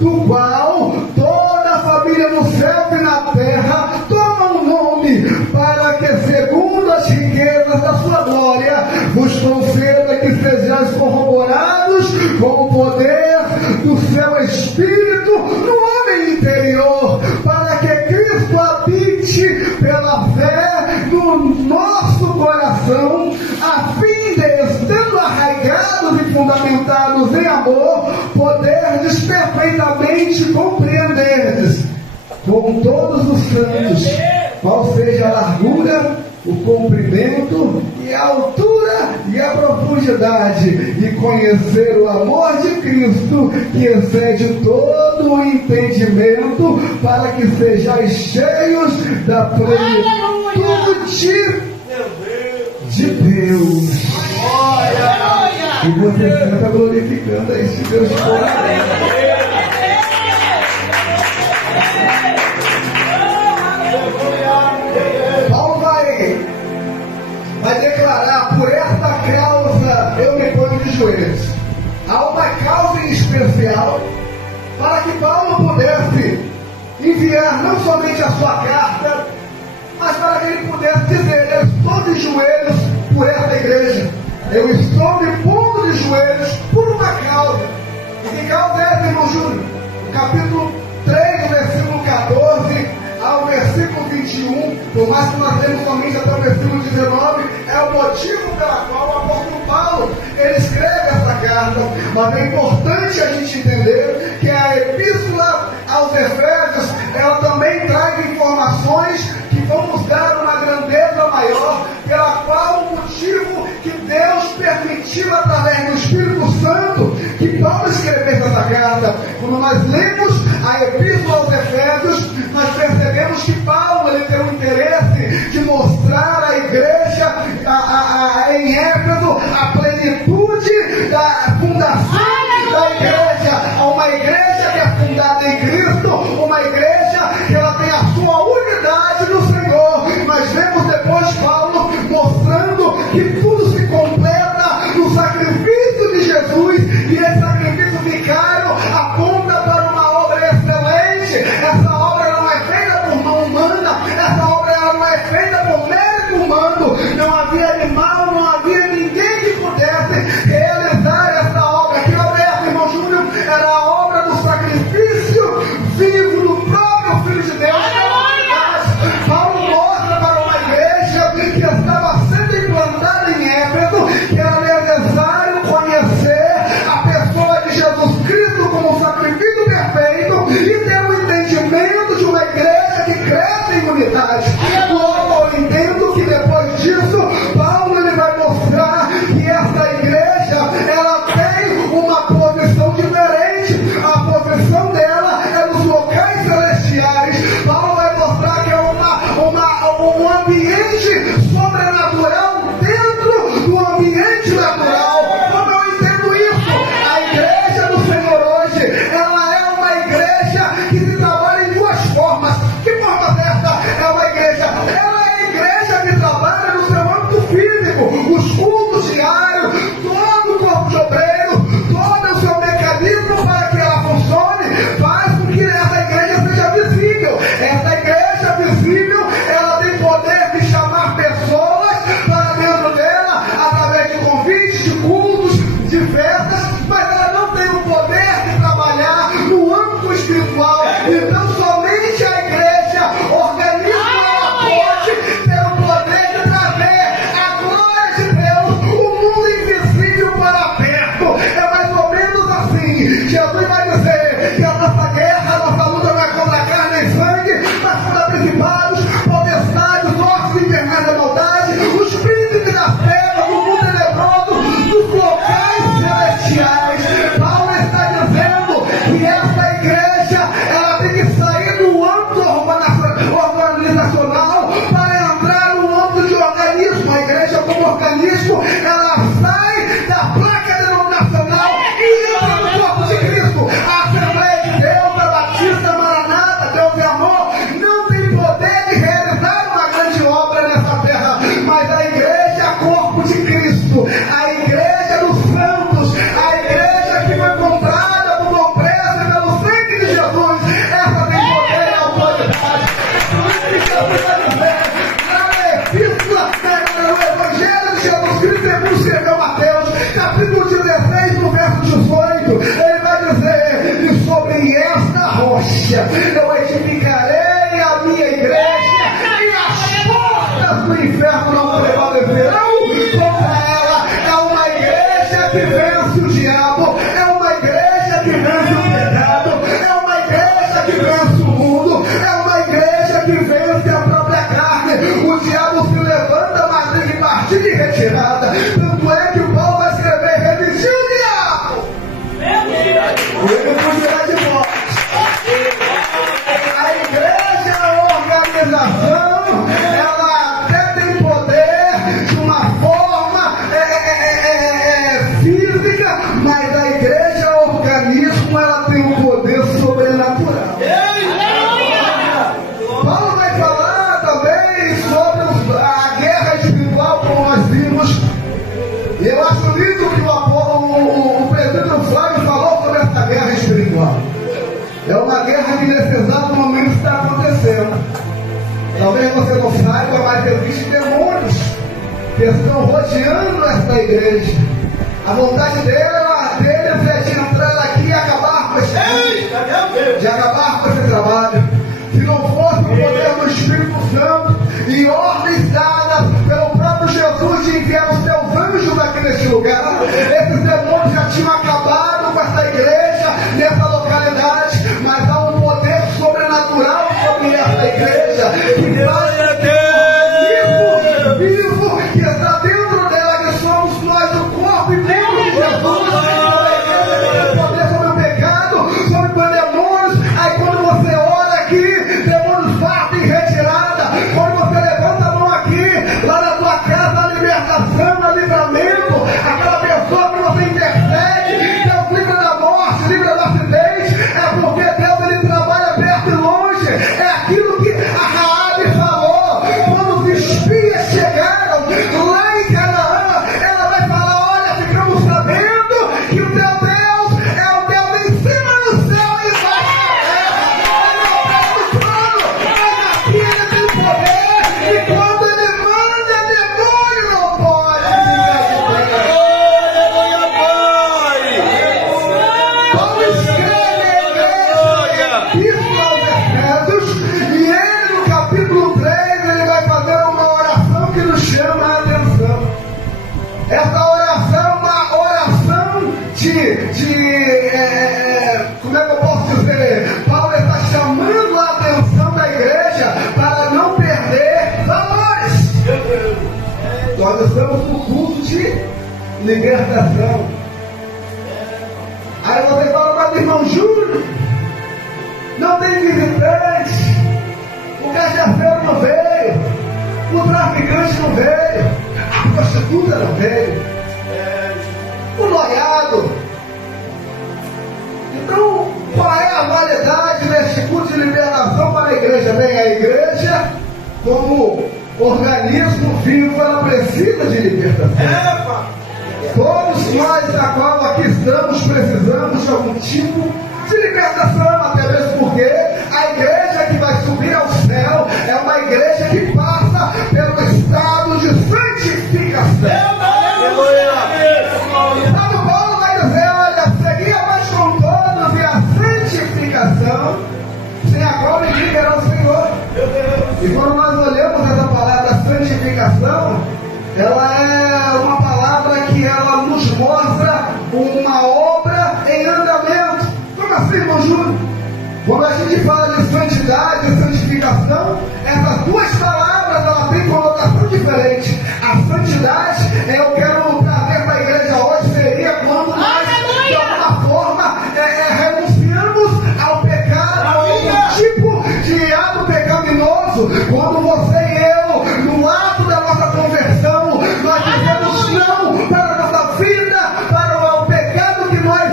do qual toda a família no céu e na terra toma um nome, para que, segundo as riquezas da sua glória, vos conceda que sejais corroborados com o poder do seu Espírito no homem interior, para que Cristo habite pela fé no nosso coração, a fim de, estando arraigados e fundamentados em amor, poderdes perfeitamente compreenderdes com todos os santos qual seja a largura, o comprimento e a altura e a profundidade, e conhecer o amor de Cristo, que excede todo o entendimento, para que sejais cheios da plenitude de Deus. E você está glorificando a esse Deus poderoso. Vai declarar: por esta causa eu me ponho de joelhos. Há uma causa em especial para que Paulo pudesse enviar não somente a sua carta, mas para que ele pudesse dizer: eu estou de joelhos por esta igreja, eu estou me pondo de joelhos por uma causa. E que causa é essa, irmão Júnior? No capítulo 3, versículo 14 ao versículo 21, por mais que nós temos somente até o versículo 19, é o motivo pela qual o apóstolo Paulo ele escreve essa carta. Mas é importante a gente entender que a epístola aos Efésios, ela também traz informações que vão nos dar uma grandeza maior, pela qual o motivo que Deus permitiu através do Espírito Santo que Paulo escrevesse essa carta. Quando nós lemos a epístola aos Efésios, nós percebemos que Paulo ele tem o interesse de mostrar à igreja em Éfeso a plenitude da fundação da igreja, uma igreja que é fundada em Cristo, uma igreja que ela tem a sua unidade no Senhor. Nós vemos depois Paulo mostrando que tudo se completa no sacrifício de Jesus, e esse sacrifício vicário aponta para uma obra excelente. Essa obra não é feita por mão humana, essa obra ela não é feita por mérito humano. Não havia animal, não havia ninguém que pudesse realizar essa obra. Que obra é essa, irmão Júnior? Era a obra do sacrifício vivo do próprio Filho de Deus. Paulo mostra para uma igreja que estava sendo implantada em Éfeso que era necessário conhecer a pessoa de Jesus Cristo como um sacrifício perfeito e ter um entendimento de uma igreja que cresce em unidade. Logo eu entendo que depois disso, Paulo ele vai mostrar que essa igreja ela tem uma posição diferente. A posição dela é nos locais celestiais. Paulo vai mostrar que é um ambiente sobrenatural dentro do ambiente natural. Como eu entendo isso? A igreja do Senhor hoje, ela é uma igreja que se trabalha em duas formas. Que forma é essa? É uma igreja, ela é a igreja que trabalha no seu âmbito físico, os cultos diários, todo o corpo de obreiro, todo o seu mecanismo para que ela funcione, faz com que essa igreja seja visível. Essa igreja visível, ela tem poder de chamar pessoas para dentro dela, através de convites, de cultos, de festas, mas ela não tem o poder de trabalhar no âmbito espiritual. Então somente a igreja organiza, ela pode ter o poder de trazer a glória de Deus, o mundo invisível para perto. É mais ou menos assim. Jesus vai dizer que a nossa guerra, a nossa luta não é contra carne e sangue, mas contra principados, potestades, forças infernais da maldade, os príncipes das trevas, do mundo tenebroso, dos locais celestiais. Paulo está dizendo que essa igreja ela tem que sair do âmbito organizacional para entrar no âmbito de organismo. A igreja como organismo, ela sai da placa denominacional e entra no corpo de Cristo. A Assembleia de Deus, a e fugirá de vós. A igreja, a organização, ela até tem poder de uma forma física, mas a igreja, o organismo, ela tem um poder sobrenatural. Paulo vai falar também sobre a guerra espiritual, como nós vimos. E eu acho lindo que o presidente Flávio falou sobre essa guerra espiritual. É uma guerra que nesse exato momento está acontecendo. Talvez você não saiba, mas existem demônios que estão rodeando esta igreja. A vontade deles é de entrar aqui e acabar com esse trabalho. Se não fosse o poder do Espírito Santo e ordens dadas pelo próprio Jesus de enviar os seus anjos aqui neste lugar, esses demônios já tinham acabado com essa igreja, nessa localidade, mas há um poder sobrenatural sobre essa igreja que faz vivo, que está dentro dela, que somos nós, o corpo e membro de Jesus. A igreja tem poder sobre o pecado, sobre os demônios. Aí quando você ora aqui, demônios partem em retirada. Quando você levanta a mão aqui, lá na tua casa, a libertação, a livramento, aquela pessoa que você intercede, Deus livra da morte, livra do acidente, é porque Deus ele trabalha perto e longe. É aquilo que a Raabe falou quando os espias chegaram lá em Canaã. Ela vai falar: olha, ficamos sabendo que o teu Deus é o Deus em cima do céu e embaixo da terra. Ele é o Deus do trono, mas aqui ele tem poder, e quando ele manda, demônio não pode Paulo escreve a igreja, Epístola aos Efésios, e ele no capítulo 3 ele vai fazer uma oração que nos chama a atenção. Essa oração é uma oração como é que eu posso dizer? Paulo está chamando a atenção da igreja para não perder valores. Nós estamos no culto de libertação. Aí você fala: mas irmão Júlio, não tem visitante, o cachaceiro não veio, o traficante não veio, a prostituta não veio, o noiado. Então, qual é a validade deste culto de libertação para a igreja? Bem, a igreja, como organismo vivo, ela precisa de libertação. Todos nós, da qual aqui estamos, precisamos de algum tipo de libertação, até mesmo porque a igreja que vai subir ao céu é uma igreja que passa pelo estado de santificação. Então, Paulo vai dizer: olha, segui a paz com todos e a santificação, sem a qual ninguém verá o Senhor. E quando nós olhamos essa palavra santificação, ela é uma palavra que ela nos mostra uma obra em andamento. Como assim, irmão Júlio? Quando a gente fala de santidade e santificação, essas duas palavras ela têm conotação diferente. A santidade, eu quero trazer para a igreja hoje, seria quando nós, de alguma forma, renunciamos ao pecado, a algum tipo de ato pecaminoso. Quando você e eu, no ato da nossa conversão, nós dizemos não para a nossa vida, para o pecado que nós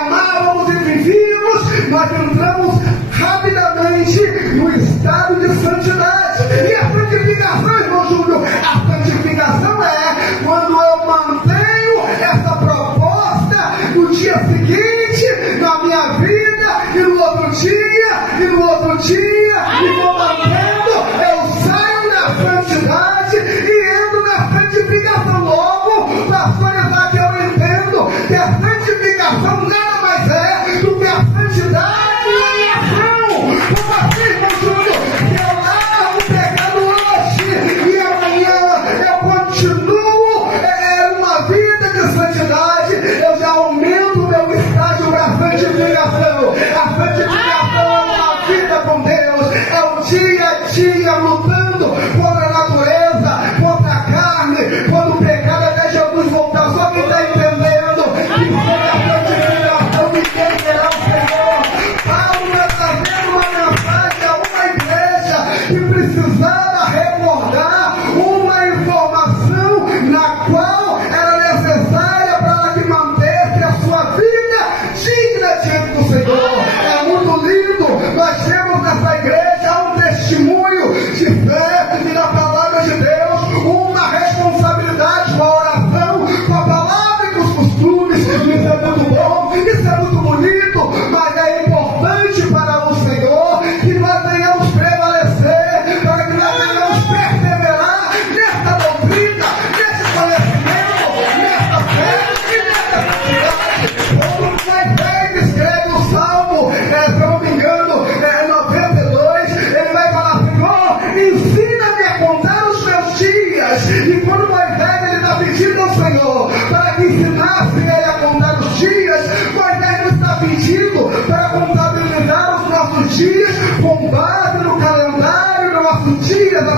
amávamos e vivíamos, nós entramos rapidamente no estado de santidade. E a santificação, irmão Júlio, a santificação é quando eu mantenho essa proposta no dia seguinte, na minha vida, e no outro dia, e vou mantendo, eu saio da santidade e entro na santificação. Logo, pastor, eu entendo que a santificação nada mais é do que a santidade em ação. Como assim, irmão Júlio? Eu largo o pecado hoje e amanhã eu continuo uma vida de santidade, eu já aumento o meu estágio para a santificação. A santificação é uma vida com Deus, é o dia a dia lutando contra a natureza, contra a carne, contra o pecado até Jesus voltar. Só quem está entendendo que sem a santificação ninguém terá o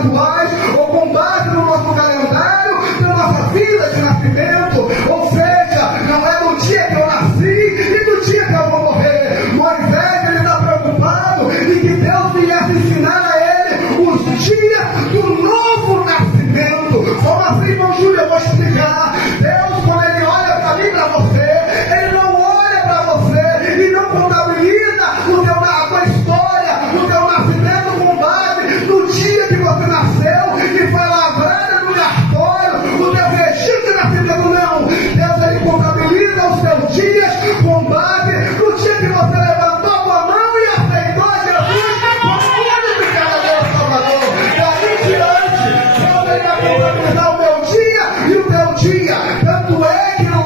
atuais, ou com base no nosso calendário da nossa vida de nascimento. Ou seja, não é no dia que eu nasci e no dia que eu vou morrer. Moisés, ele está preocupado em que Deus viesse ensinar a ele os dias do novo nascimento. Como assim, irmão Júlio? Eu vou explicar. Deus, quando ele olha para mim, para você, ele não olha para você e não contabiliza a tua história, o teu nascimento com base no dia que você nasceu e foi lavrado no cartório, o teu registro de nascimento. Não. Deus, ele contabiliza os teus dias com base no dia que você levantou a tua mão e aceitou Jesus como único Deus Salvador. Daí em diante, Deus, ele vai contabilizar o meu dia e o teu dia. Tanto é que lá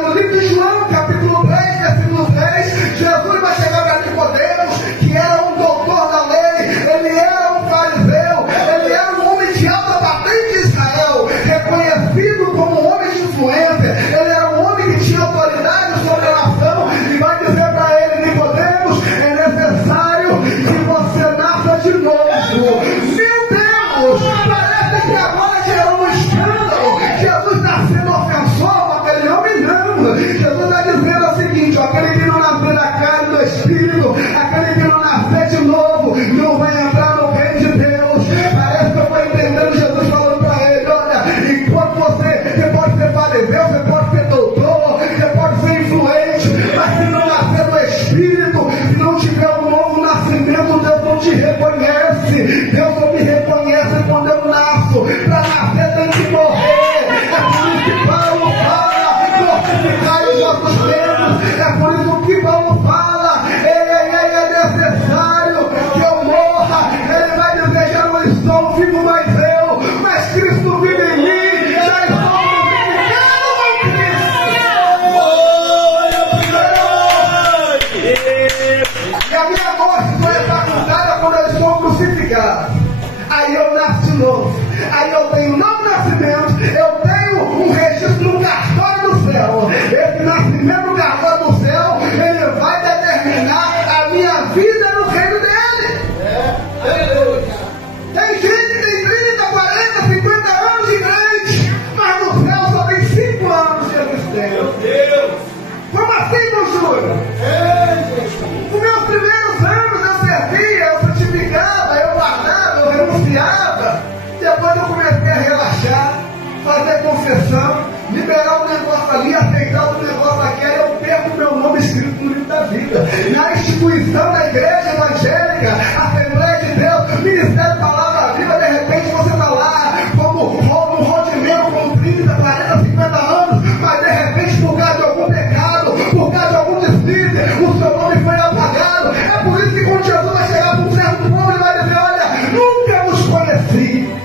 no livro de João, capítulo 3, versículo 3, Jesus vai chegar para Nicodemos, que era um doutor da lei, ele era um fariseu, ele era um homem de alta patente de Israel, reconhecido como um homem de influência, ele era um homem que tinha autoridade sobre a nação, e vai dizer para ele: Nicodemos, é necessário que você nasça de novo. Meu Deus, parece que agora gerou um escândalo. Jesus está sendo ofensor com aquele homem? Não. Jesus está dizendo o seguinte: aquele que não nascer da carne e do Espírito, aquele que não nascer de novo, não vai entrar no reino de Deus. Parece que eu estou entendendo Jesus falando para ele: olha, enquanto você pode ser fariseu, você pode ser doutor, você pode ser influente, mas se não nascer do Espírito, se não tiver um novo nascimento, Deus não te reconhece. Deus não me reconhece quando eu nasço. Para nascer tem que morrer. É por isso que Paulo fala: mortificai os vossos membros. É por isso que Paulo fala: é necessário que eu morra. Ele vai dizer: já não estou vivo mais eu, mas Cristo vive em mim. Já estou crucificado com Cristo. E a minha morte foi executada quando eu estou crucificado. Aí eu nasço de novo. Aí eu tenho um novo nascimento. Eu tenho um registro no cartório do céu. Esse nascimento no cartório do céu, ele vai determinar a minha vida no reino dele. Tem gente que tem 30, 40, 50 anos de crente, mas no céu só tem 5 anos de existência. Como assim, meu Júlio? Os meus primeiros anos eu servia, eu santificava, eu guardava, eu renunciava. Depois eu comecei a relaxar, fazer confissão, liberar um negócio ali, aceitar um negócio aqui, aí eu perco meu nome escrito no livro da vida. Na instituição da igreja evangélica, Assembleia de Deus, Ministério Palavra Viva, de repente você está lá, como um rodimento com 30, 40, 50 anos, mas de repente, por causa de algum pecado, por causa de algum deslize, o seu nome foi apagado. É por isso que quando Jesus vai chegar para um certo povo, ele vai dizer: olha, nunca nos conheci.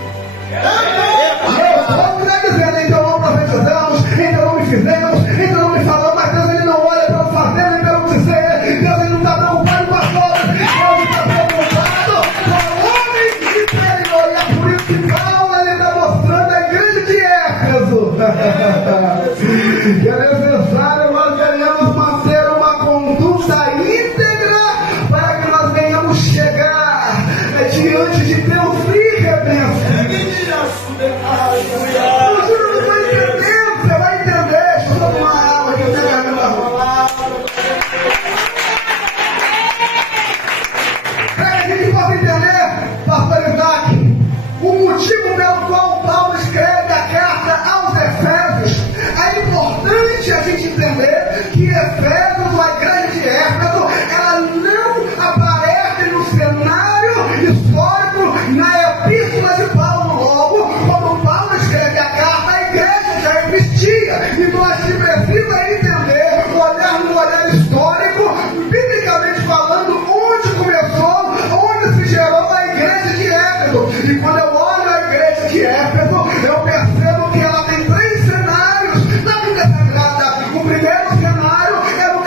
O povo está dizendo: então não profetizamos, então não me fizemos, então não me falamos. Mas Deus, ele não olha pelo fazer nem pelo dizer. Deus, ele não está preocupado com as obras. Deus está preocupado com o homem interior. E é por isso que Paulo, ele está mostrando a igreja de Éfeso que é necessário nós venhamos manter uma conduta íntegra para que nós venhamos chegar diante de Deus irrepreensível. O Júlio não vai entender, você vai entender. Deixa eu tomar uma água que eu tenho a garganta rolada. Para que a gente possa entender, pastor Isaac, o motivo pelo qual Paulo escreve a carta aos Efésios, é importante a gente entender que Efésios, a igreja de Éfeso, ela não aparece no cenário histórico na epístola de Paulo. Logo, quando Paulo escreve a carta, a igreja já existia. Então a gente precisa entender, olhar no olhar histórico, biblicamente falando, onde começou, onde se gerou a igreja de Éfeso. E quando eu olho a igreja de Éfeso, eu percebo que ela tem 3 cenários na Bíblia Sagrada. O primeiro cenário é o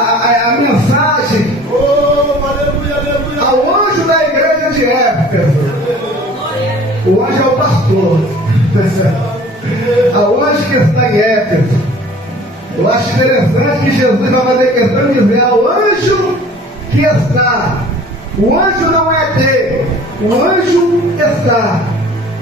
a mensagem ao anjo da igreja de Éfeso. O anjo é o pastor. Ao anjo que está em Éfeso. Eu acho interessante que Jesus vai fazer questão de dizer ao anjo que está. O anjo não é dele, o anjo está.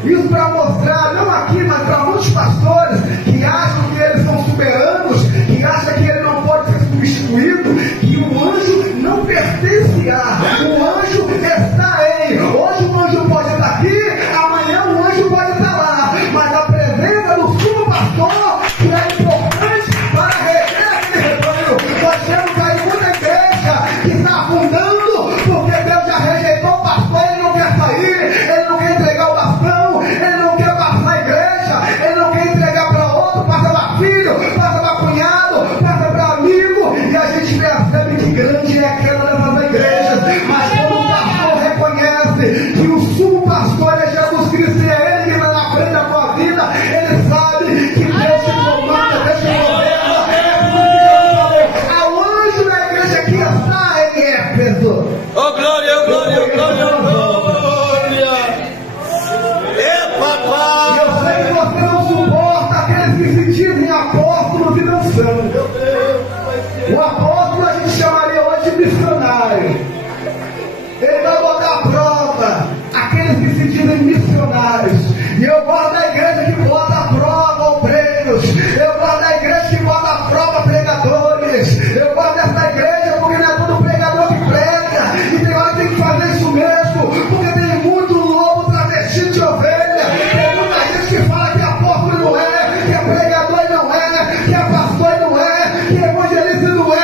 Isso para mostrar, não aqui, mas para muitos pastores que acham que eles são soberanos, que acham que ele não pode ser substituído, que o anjo não pertence a, o anjo está em. Hoje o anjo pode estar aqui, amanhã o anjo pode estar lá, mas a presença do sumo pastor que é importante para reger aquele rebanho. Nós temos aí muita igreja que está afundando porque Deus já rejeitou o pastor, ele não quer sair, ele não quer entregar o bastão, ele não quer passar a igreja, ele não quer entregar para outro, passa para filho, passa para cunhado, passa para amigo, e a gente percebe que grande é a queda dessas igrejas. Mas quando o pastor reconhece que o sumo pastor é Jesus Cristo e é ele que está na frente da tua vida, ele sabe que Deus te comanda, Deus te governa. Ao anjo da igreja que está em Éfeso. Oh glória, oh glória, oh glória, oh glória. É papai. E eu sei que você não suporta aqueles que se dizem apóstolos e não são. O apóstolo a gente chamaria hoje de missionário. Ele vai botar à prova aqueles que se dizem missionários. E eu gosto da igreja que bota à prova obreiros. Eu gosto da igreja que bota à prova pregadores. Eu gosto dessa igreja porque não é todo pregador que prega. E tem hora que tem que fazer isso mesmo, porque tem muito lobo travestido de ovelha. Tem muita gente que fala que apóstolo não é, que é pregador e não é, que é pastor e não é, que é evangelista e não é.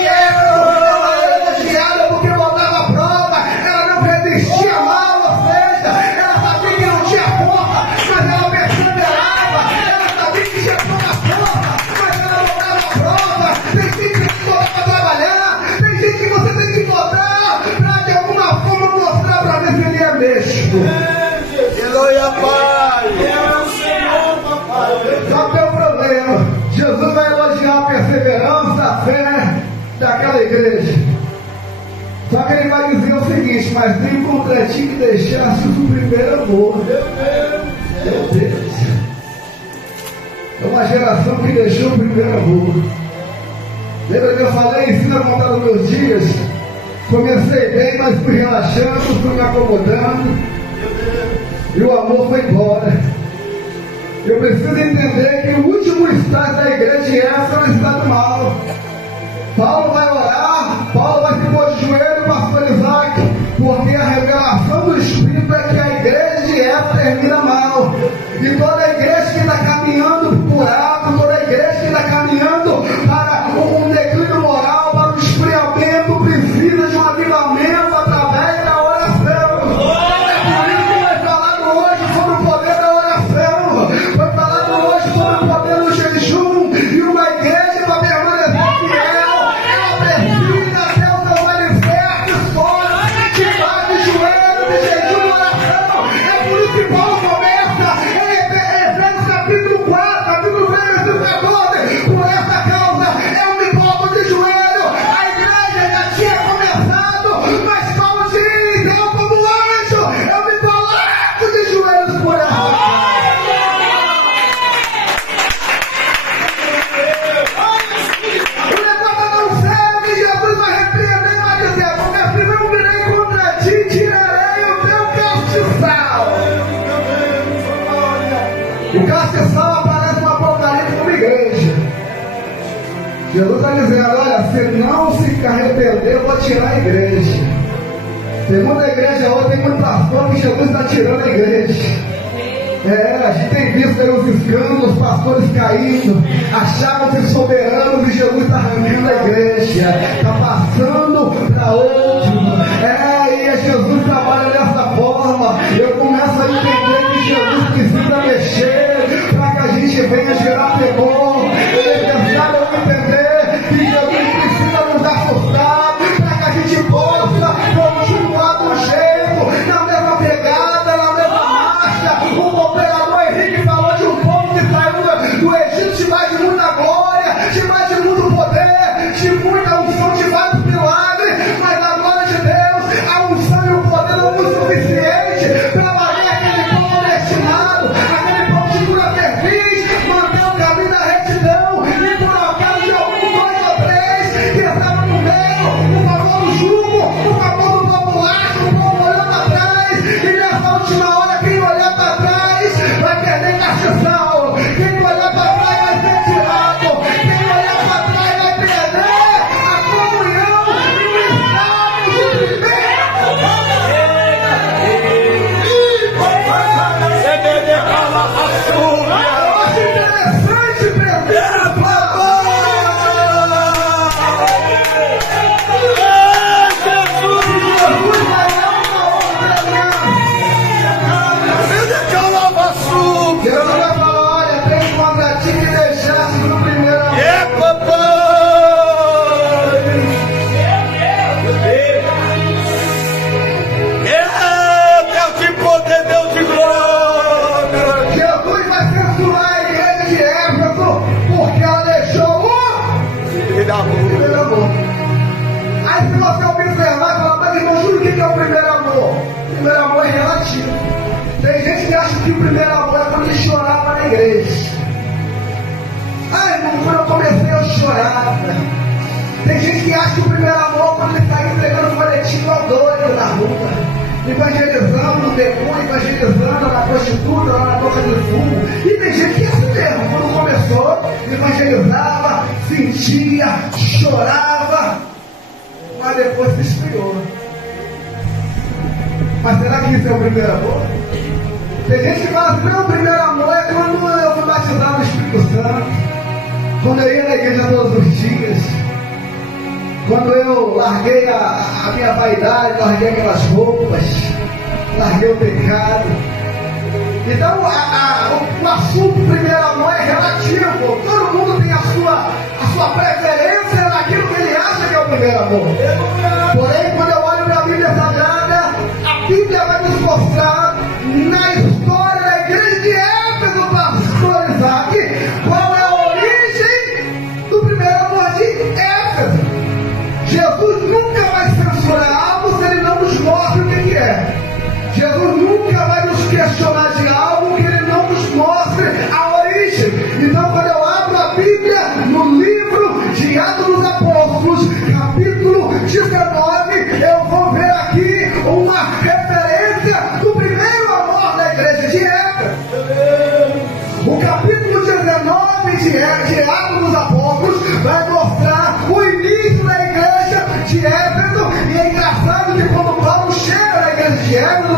Ela era elogiada porque botava à prova. Ela não resistia mal, ou seja, ela sabia que não tinha força, mas ela perseverava. Ela sabia que tinha pouca força, mas ela botava à prova. Tem gente que botar para trabalhar, tem gente que você tem que botar para de alguma forma mostrar para ver se ele é mesmo. Aleluia, Pai. É o Senhor, papai. Só tem um problema. Jesus vai elogiar a perseverança, a fé daquela igreja. Só que ele vai dizer o seguinte: mas nem contra ti que deixaste o primeiro amor. Meu Deus. É uma geração que deixou o primeiro amor. Lembra que eu falei, ensina a contar os meus dias? Comecei bem, mas fui relaxando, fui me acomodando. E o amor foi embora. Eu preciso entender que o último estágio da igreja de Éfeso é o estado mal. Paulo vai orar, Paulo vai se pôr de joelho, pastor Isaac, porque a revelação do Espírito é que a igreja de Éfeso termina mal. E toda a igreja que está caminhando por alto, toda a igreja que está caminhando para um declínio moral, para um esfriamento, precisa de um avivamento através da oração. É por isso que foi falado hoje sobre o poder da oração, foi falado hoje sobre o poder do jejum, e uma igreja para permanecer fiel, ela precisa ter o seu alicerce forte, de paz, de joelho, de jejum e oração. É por isso que Paulo começa em Efésios capítulo 4, capítulo 3, versículo 14. Por essa causa eu me coloco de joelho. A igreja já tinha começado, mas Paulo diz: eu como anjo, eu me coloco de joelhos por essa causa. O negócio não serve, Jesus vai repreender e vai dizer: porque se não virei contra ti, tirarei o teu castiçal. O castiçal aparece no Apocalipse como igreja. Jesus está dizendo: olha, se não se arrepender, eu vou tirar a igreja. Segundo a igreja hoje, tem muito pastor que Jesus está tirando a igreja. A gente tem visto aí os escândalos, pastores caindo, achavam-se soberanos e Jesus está arrancando a igreja, está passando para outro. E Jesus trabalha dessa forma. Eu começo a entender que Jesus precisa mexer para que a gente venha gerar temor. É necessário eu entender que Jesus precisa nos assustar para que a gente possa continuar do jeito, na mesma pegada, na mesma marcha. O operador Henrique falou de um povo que saiu do Egito debaixo de muita glória, debaixo de muito poder, amor. Aí se você observar, fala, mas irmão, juro que é o primeiro amor? O primeiro amor é relativo. Tem gente que acha que o primeiro amor é quando ele chorava na igreja. Ah, irmão, quando eu comecei eu chorava. Tem gente que acha que o primeiro amor é quando ele está entregando folhetinho ao doido na rua, evangelizando no demônio, evangelizando na prostituta, lá na boca do fumo. E tem gente que é assim mesmo, quando começou, evangelizava, sentia, chorava, mas depois se esfriou. Mas será que isso é o primeiro amor? Tem gente que fala assim, não, o primeiro amor é quando eu fui batizado no Espírito Santo, quando eu ia na igreja todos os dias, quando eu larguei a minha vaidade, larguei aquelas roupas, larguei o pecado. Então o assunto primeiro amor é relativo. Todo mundo tem a sua preferência naquilo que ele acha que é o primeiro amor. Porém, quando eu olho para a Bíblia Sagrada, a Bíblia vai nos mostrar na história da igreja de Éfeso, pastor Isaac, qual é a origem do primeiro amor de Éfeso. Jesus nunca vai censurar algo se ele não nos mostra o que é. Jesus nunca vai nos questionar de algo que ele não nos mostre a origem. Então, quando eu abro a Bíblia no livro de Atos dos Apóstolos, capítulo 19, eu vou ver aqui uma referência do primeiro amor da igreja de Éfeso. O capítulo 19 de Atos dos Apóstolos vai mostrar o início da igreja de Éfeso. E é engraçado que quando Paulo chega na igreja de Éfeso,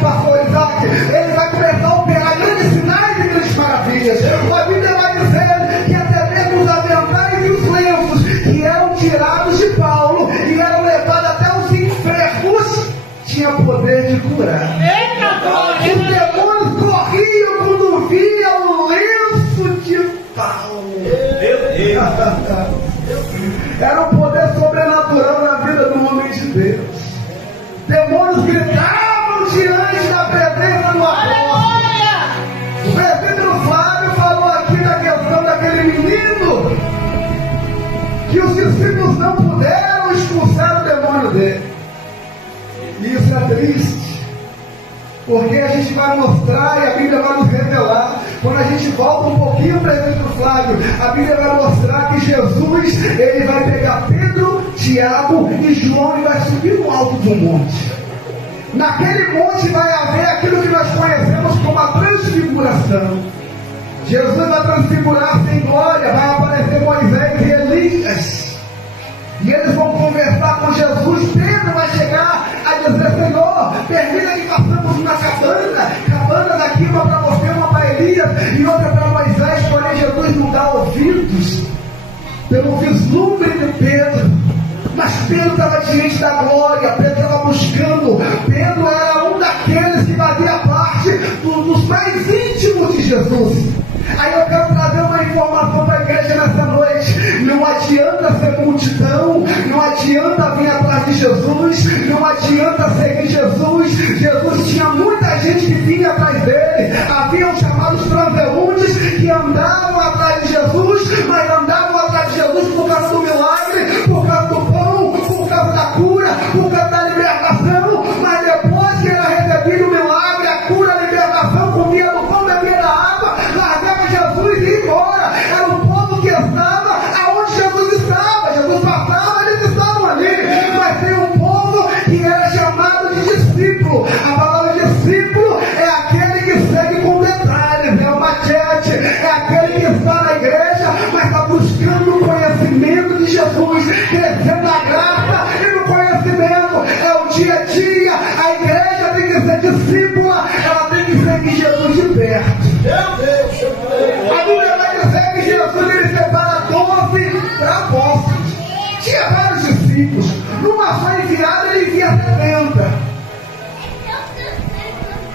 pastor Isaac, ele vai começar a operar grandes sinais e grandes maravilhas. A Bíblia vai dizer que até mesmo os aventais e os lenços que eram tirados de Paulo e eram levados até os enfermos, tinha poder de curar. Os demônios corriam quando via o lenço de Paulo. Era um poder sobrenatural na vida do homem de Deus. Demônios gritavam diante da presença do apóstolo. O presbítero Flávio falou aqui da questão daquele menino que os discípulos não puderam expulsar o demônio dele. E isso é triste, porque a gente vai mostrar e a Bíblia vai nos revelar. Quando a gente volta um pouquinho para o Flávio, a Bíblia vai mostrar que Jesus, ele vai pegar Pedro, Tiago e João e vai subir no alto do monte. Naquele monte vai haver aquilo que nós conhecemos como a transfiguração. Jesus vai transfigurar-se em glória, vai aparecer Moisés e Elias. E eles vão conversar com Jesus. Pedro vai chegar a dizer, Senhor, permita que passamos uma cabana daqui, uma para você, uma para Elias e outra para Moisés. Porém Jesus não dá ouvidos pelo vislumbre de Pedro. Mas Pedro estava diante da glória, Pedro estava buscando, Pedro era um daqueles que fazia parte dos mais íntimos de Jesus. Aí eu quero trazer uma informação para a igreja nessa noite. Não adianta ser multidão, não adianta vir atrás de Jesus, não adianta seguir Jesus. Jesus tinha muita gente que vinha atrás dele. Havia os chamados transeuntes que andavam atrás de Jesus, mas andavam atrás de Jesus por causa do milagre, por causa do pão, por causa da cura, por causa da libertação. Mas depois que era recebido o milagre, a cura, a libertação, comia do pão, bebia da água, largava Jesus e ia embora. Era o povo que estava aonde Jesus estava. Jesus passava, eles estavam ali. Mas tem um povo que era chamado de discípulo. A palavra discípulo é aquele que segue com detalhes, é o machete, é aquele que está na igreja, mas está buscando o conhecimento de Jesus, crescendo na graça e no conhecimento. É o dia a dia. A igreja tem que ser discípula, ela tem que seguir Jesus de perto. A Bíblia vai dizer que Jesus ele separa 12 para apóstolos. Tinha vários discípulos. Numa só enviada ele envia 70.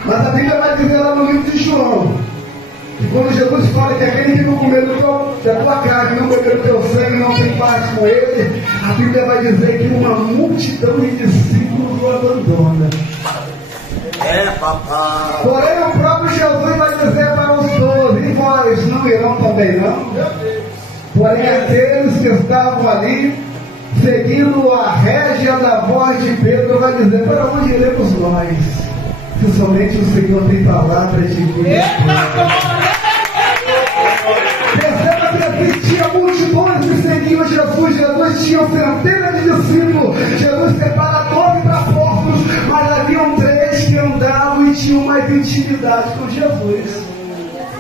Mas a Bíblia vai dizer lá no livro de João que quando Jesus fala que aquele que não comer da tua carne, não beber do teu sangue, não tem paz com ele, a Bíblia vai dizer que uma multidão de discípulos o abandona. Papai. Porém o próprio Jesus vai dizer para os 12, e vós não irão também não? Porém, aqueles que estavam ali, seguindo a rédea da voz de Pedro, vai dizer: para onde iremos nós? Se somente o Senhor tem palavra de vida. Perceba que existia multidões que seguiam Jesus. Jesus tinha centenas de discípulos. Jesus separa 12 para portos, mas haviam 3 que andavam e tinham mais intimidade com Jesus: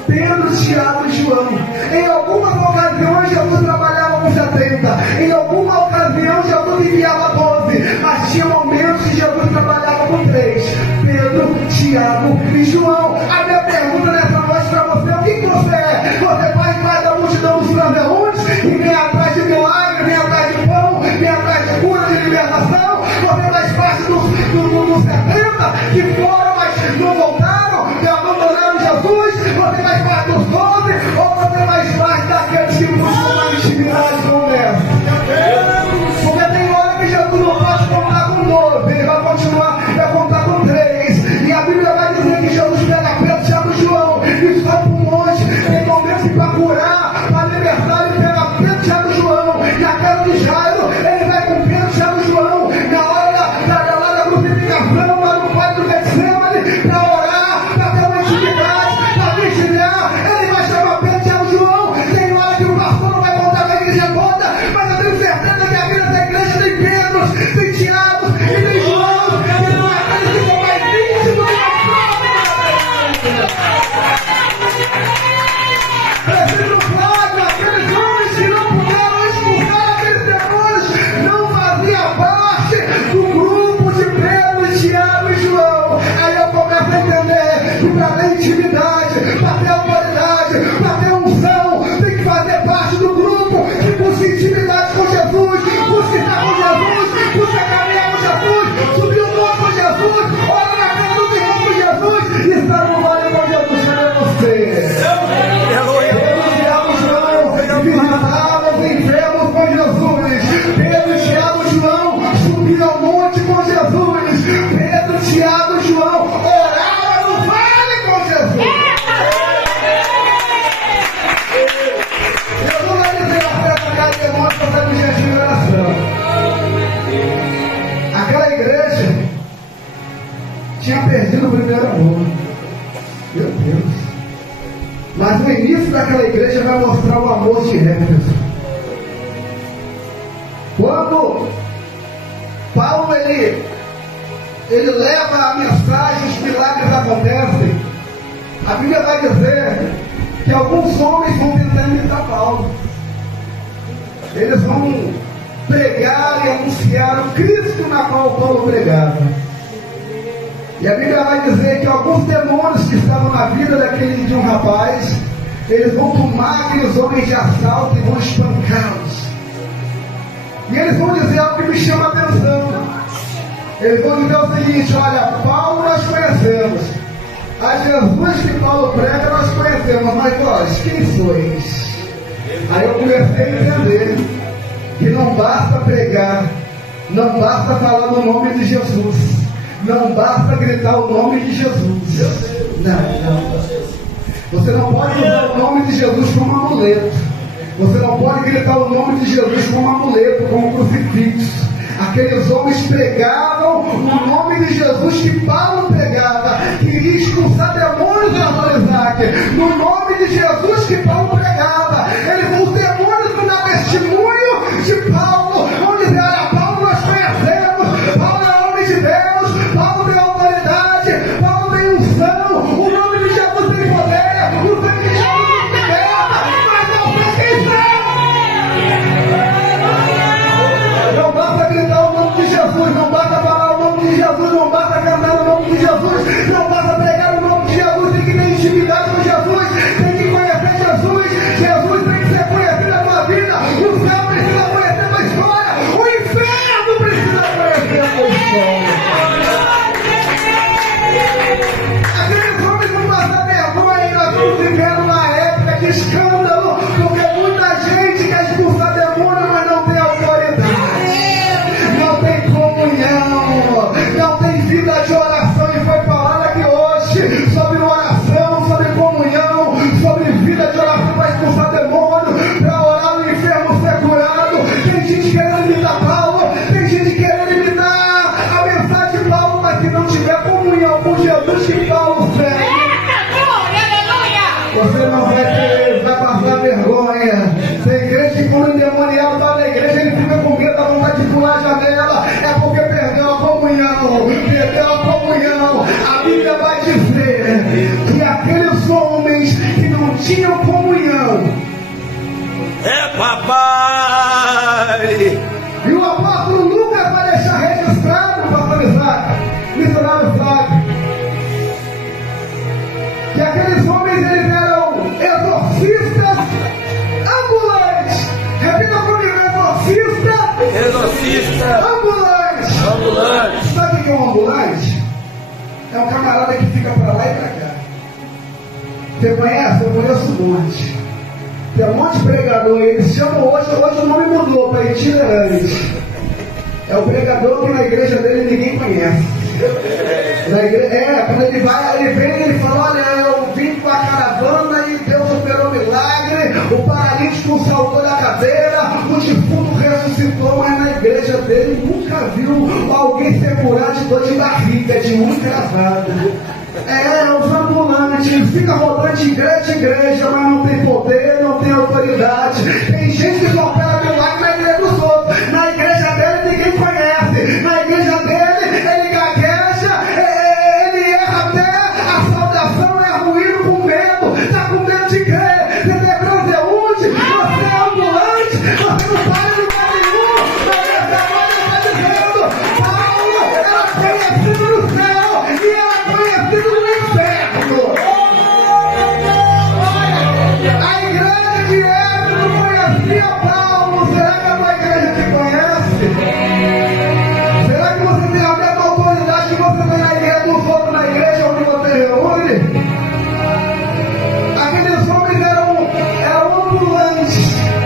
Pedro, Tiago e João. Em algumas ocasiões Jesus trabalhava com 70, em alguma ocasião Jesus enviava 12, mas tinha momentos que Jesus trabalhava com 3: Pedro, Tiago e João. A minha pergunta nessa noite para você: o que você é? Você faz parte da multidão dos transeuntes e vem atrás de milagre, vem atrás de pão, vem atrás de cura, de libertação? Você faz parte dos 70 que foram, mas não voltaram, que abandonaram Jesus? Você faz parte dos 12 ou você faz parte daqueles que buscam uma intimidade com o Mestre? Porque tem hora que Jesus não pode contar com 12, ele vai continuar a contar com 3. E a Bíblia vai dizer que Jesus pega Pedro, Tiago e João e sobe para um monte. Tem momentos que para curar, para libertar, ele pega Pedro, Tiago e João. Na casa de Jairo, ele vai com Pedro, Tiago e João. Na hora da crucificação, lá no quarto do Getsemane, para orar, para ter uma intimidade, para vigiar, ele vai chamar Pedro, Tiago e João. Tem hora que o pastor não vai contar com a igreja toda, mas eu tenho certeza que a vida da igreja tem Pedro, tem Tiago e tem João, que não é aqueles que são mais íntimos que a Prefeito Flávio, aqueles homens que não puderam expulsar aqueles demônios, não fazia parte do grupo de Pedro, Tiago e João. Aí eu começo a entender que para ter intimidade, para ter autoridade, para ter unção, tem que fazer parte do grupo que busca intimidade com Jesus, busca estar com Jesus, busca caminhar com Jesus, subir o monte com Jesus, ora na casa do irmão com Jesus e estar no vale com Jesus. Cadê você? Visitava os enfermos com Jesus. Pedro, Tiago e João subiam ao monte com Jesus. Pedro, Tiago e João oravam no vale com Jesus. Eu não vou dizer a fé da casa de morte para fazer jejum de oração. Aquela igreja tinha perdido o primeiro amor. Meu Deus. Mas no início daquela igreja vai mostrar o amor de Éfeso. Quando Paulo ele leva a mensagem, os milagres acontecem, a Bíblia vai dizer que alguns homens vão tentar imitar Paulo. Eles vão pregar e anunciar o Cristo na qual Paulo pregava. E a Bíblia vai dizer que alguns demônios que estavam na vida de um rapaz, eles vão tomar aqueles homens de assalto e vão espancá-los. E eles vão dizer algo que me chama a atenção. Eles vão dizer o seguinte: olha, Paulo nós conhecemos, a Jesus que Paulo prega nós conhecemos, mas vós, quem sois? Aí eu comecei a entender que não basta pregar, não basta falar no nome de Jesus, não basta gritar o nome de Jesus. Não. Você não pode usar o nome de Jesus como amuleto. Você não pode gritar o nome de Jesus como amuleto, como crucifixo. Aqueles homens pregavam o nome de Jesus que Paulo pregava, que iria expulsar demônios da Zona Isaac. No nome de Jesus que Paulo pregava, os demônios vão dar testemunho de Paulo. Vão dizer: olha, Paulo nós conhecemos, Paulo é homem de Deus, Paulo tem autoridade, Paulo tem unção, o nome de Jesus tem poder, o sangue de Jesus nos liberta, mas não sei quem são. Não basta gritar o nome de Jesus, não basta falar o nome de Jesus, não basta cantar o nome de tinham comunhão. É, papai! E o apóstolo Lucas vai deixar registrado, pastor Isaac, missionário Flávio, que aqueles homens eles eram exorcistas ambulantes. Repita comigo, exorcista ambulante. Sabe o que é um ambulante? É um camarada que fica para lá e para cá. Você conhece? Eu conheço um monte. Tem um monte de pregador, eles chamam hoje o nome mudou para itinerante. É o pregador que na igreja dele ninguém conhece. Quando ele vai, ele vem e ele fala: olha, eu vim com a caravana e Deus operou milagre, o paralítico saltou da cadeira, o defunto ressuscitou, mas na igreja dele nunca viu alguém ser curado de dor de barriga, de unha encravada. Os ambulantes, fica rodando de igreja em igreja, mas não tem poder, não tem autoridade. Tem gente que só opera milagre na igreja dos outros. Na igreja dele ninguém conhece. Na igreja dele ele gagueja, ele erra até a saudação, é ruído com medo. Está com medo de crer. Você é transeunte, você é ambulante, você não para em lugar nenhum. Mas essa coisa está dizendo: Paulo era conhecido no céu e era conhecido no inferno. A igreja de Éfeso conhecia Paulo. Será que é uma igreja que conhece? Será que você tem a mesma autoridade que você tem na igreja dos outros, na igreja onde você reúne? Aqueles homens eram ambulantes,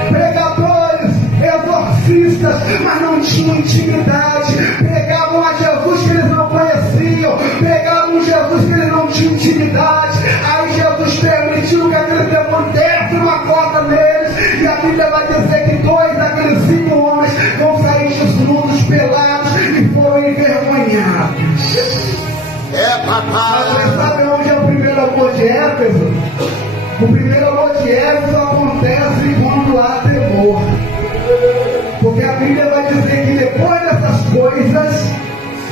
pregadores, exorcistas, mas não tinham intimidade. Pregavam a Jesus que eles não conheciam, pregavam um Jesus que eles não tinham intimidade. Aí Jesus permitiu que aqueles demônios dessem uma corda neles, e a Bíblia vai dizer que 2 daqueles 5 homens vão sair desnudos, pelados e foram envergonhados. Papai! Você sabe onde é o primeiro amor de Éfeso? O primeiro amor de Éfeso acontece quando há temor. Porque a Bíblia vai dizer que depois dessas coisas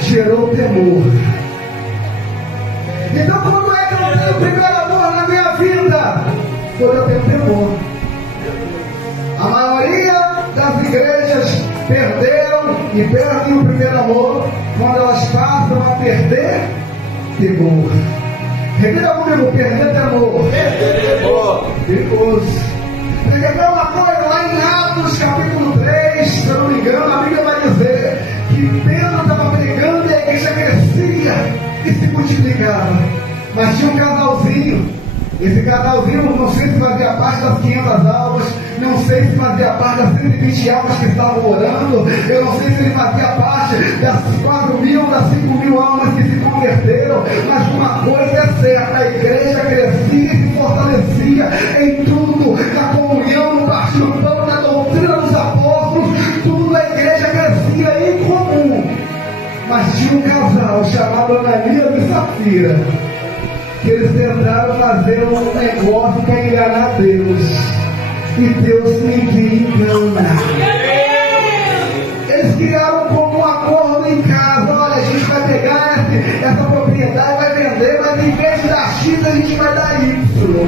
gerou temor. Então, quando é que eu tenho o primeiro amor na minha vida? Quando eu tenho temor. A maioria das igrejas perderam e perdem o primeiro amor quando elas passam a perder temor. Repita comigo: perder temor. Perigoso. Você quer uma coisa? Lá em Atos capítulo 3, se eu não me engano, a Bíblia vai dizer que Pedro estava pregando e a igreja crescia e se multiplicava. Mas tinha um casalzinho. Esse casalzinho, não sei se fazia parte das 500 almas, não sei se fazia parte das 120 almas que estavam orando, eu não sei se ele fazia parte das 4.000, das 5.000 almas que se converteram, mas uma coisa é certa: a igreja crescia e se fortalecia em tudo, na comunhão, no partir do pão, na doutrina dos apóstolos, tudo a igreja crescia em comum. Mas tinha um casal chamado Ananias e Safira, que eles tentaram fazer um negócio para enganar Deus, e Deus ninguém engana. Eles criaram como um acordo em casa: olha, a gente vai pegar essa propriedade, vai vender, mas em vez de dar X, a gente vai dar Y.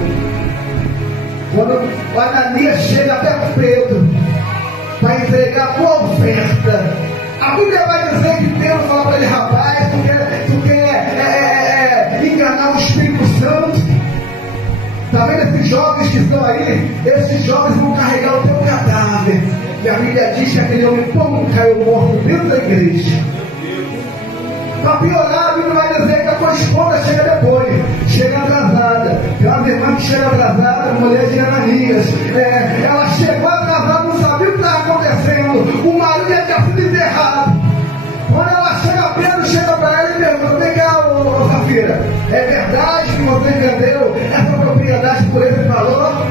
Quando o Ananias chega até o Pedro para entregar a boa oferta, a Bíblia vai dizer que Pedro fala para ele: rapaz, tu quer enganar o Espírito Santo? Está vendo esses jovens que estão aí? Esses jovens vão carregar o teu cadáver. E a Bíblia diz que aquele homem caiu morto dentro da igreja. Para piorar, a Bíblia vai dizer que a tua esposa chega depois, chega atrasada. Tem uma irmã que chega atrasada, mulher de Ananias. Ela chegou atrasada, não sabia o que estava acontecendo. O marido já tinha sido enterrado. Quando ela chega, Pedro chega para ela e pergunta: vem cá, Safira, é verdade que você vendeu essa propriedade por esse valor?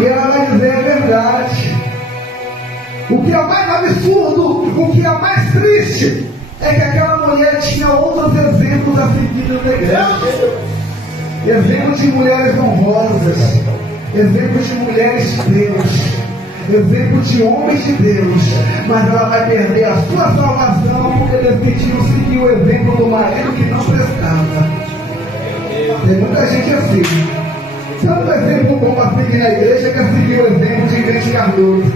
E ela vai dizer: é verdade. O que é mais absurdo, o que é mais triste, é que aquela mulher tinha outros exemplos a seguir na igreja. Exemplos de mulheres honrosas, exemplos de mulheres de Deus, exemplo de homens de Deus, mas ela vai perder a sua salvação porque decidiu seguir o exemplo do marido que não prestava. Tem muita gente assim. Tanto exemplo bom para seguir na igreja, quer seguir o exemplo de crente Cardoso,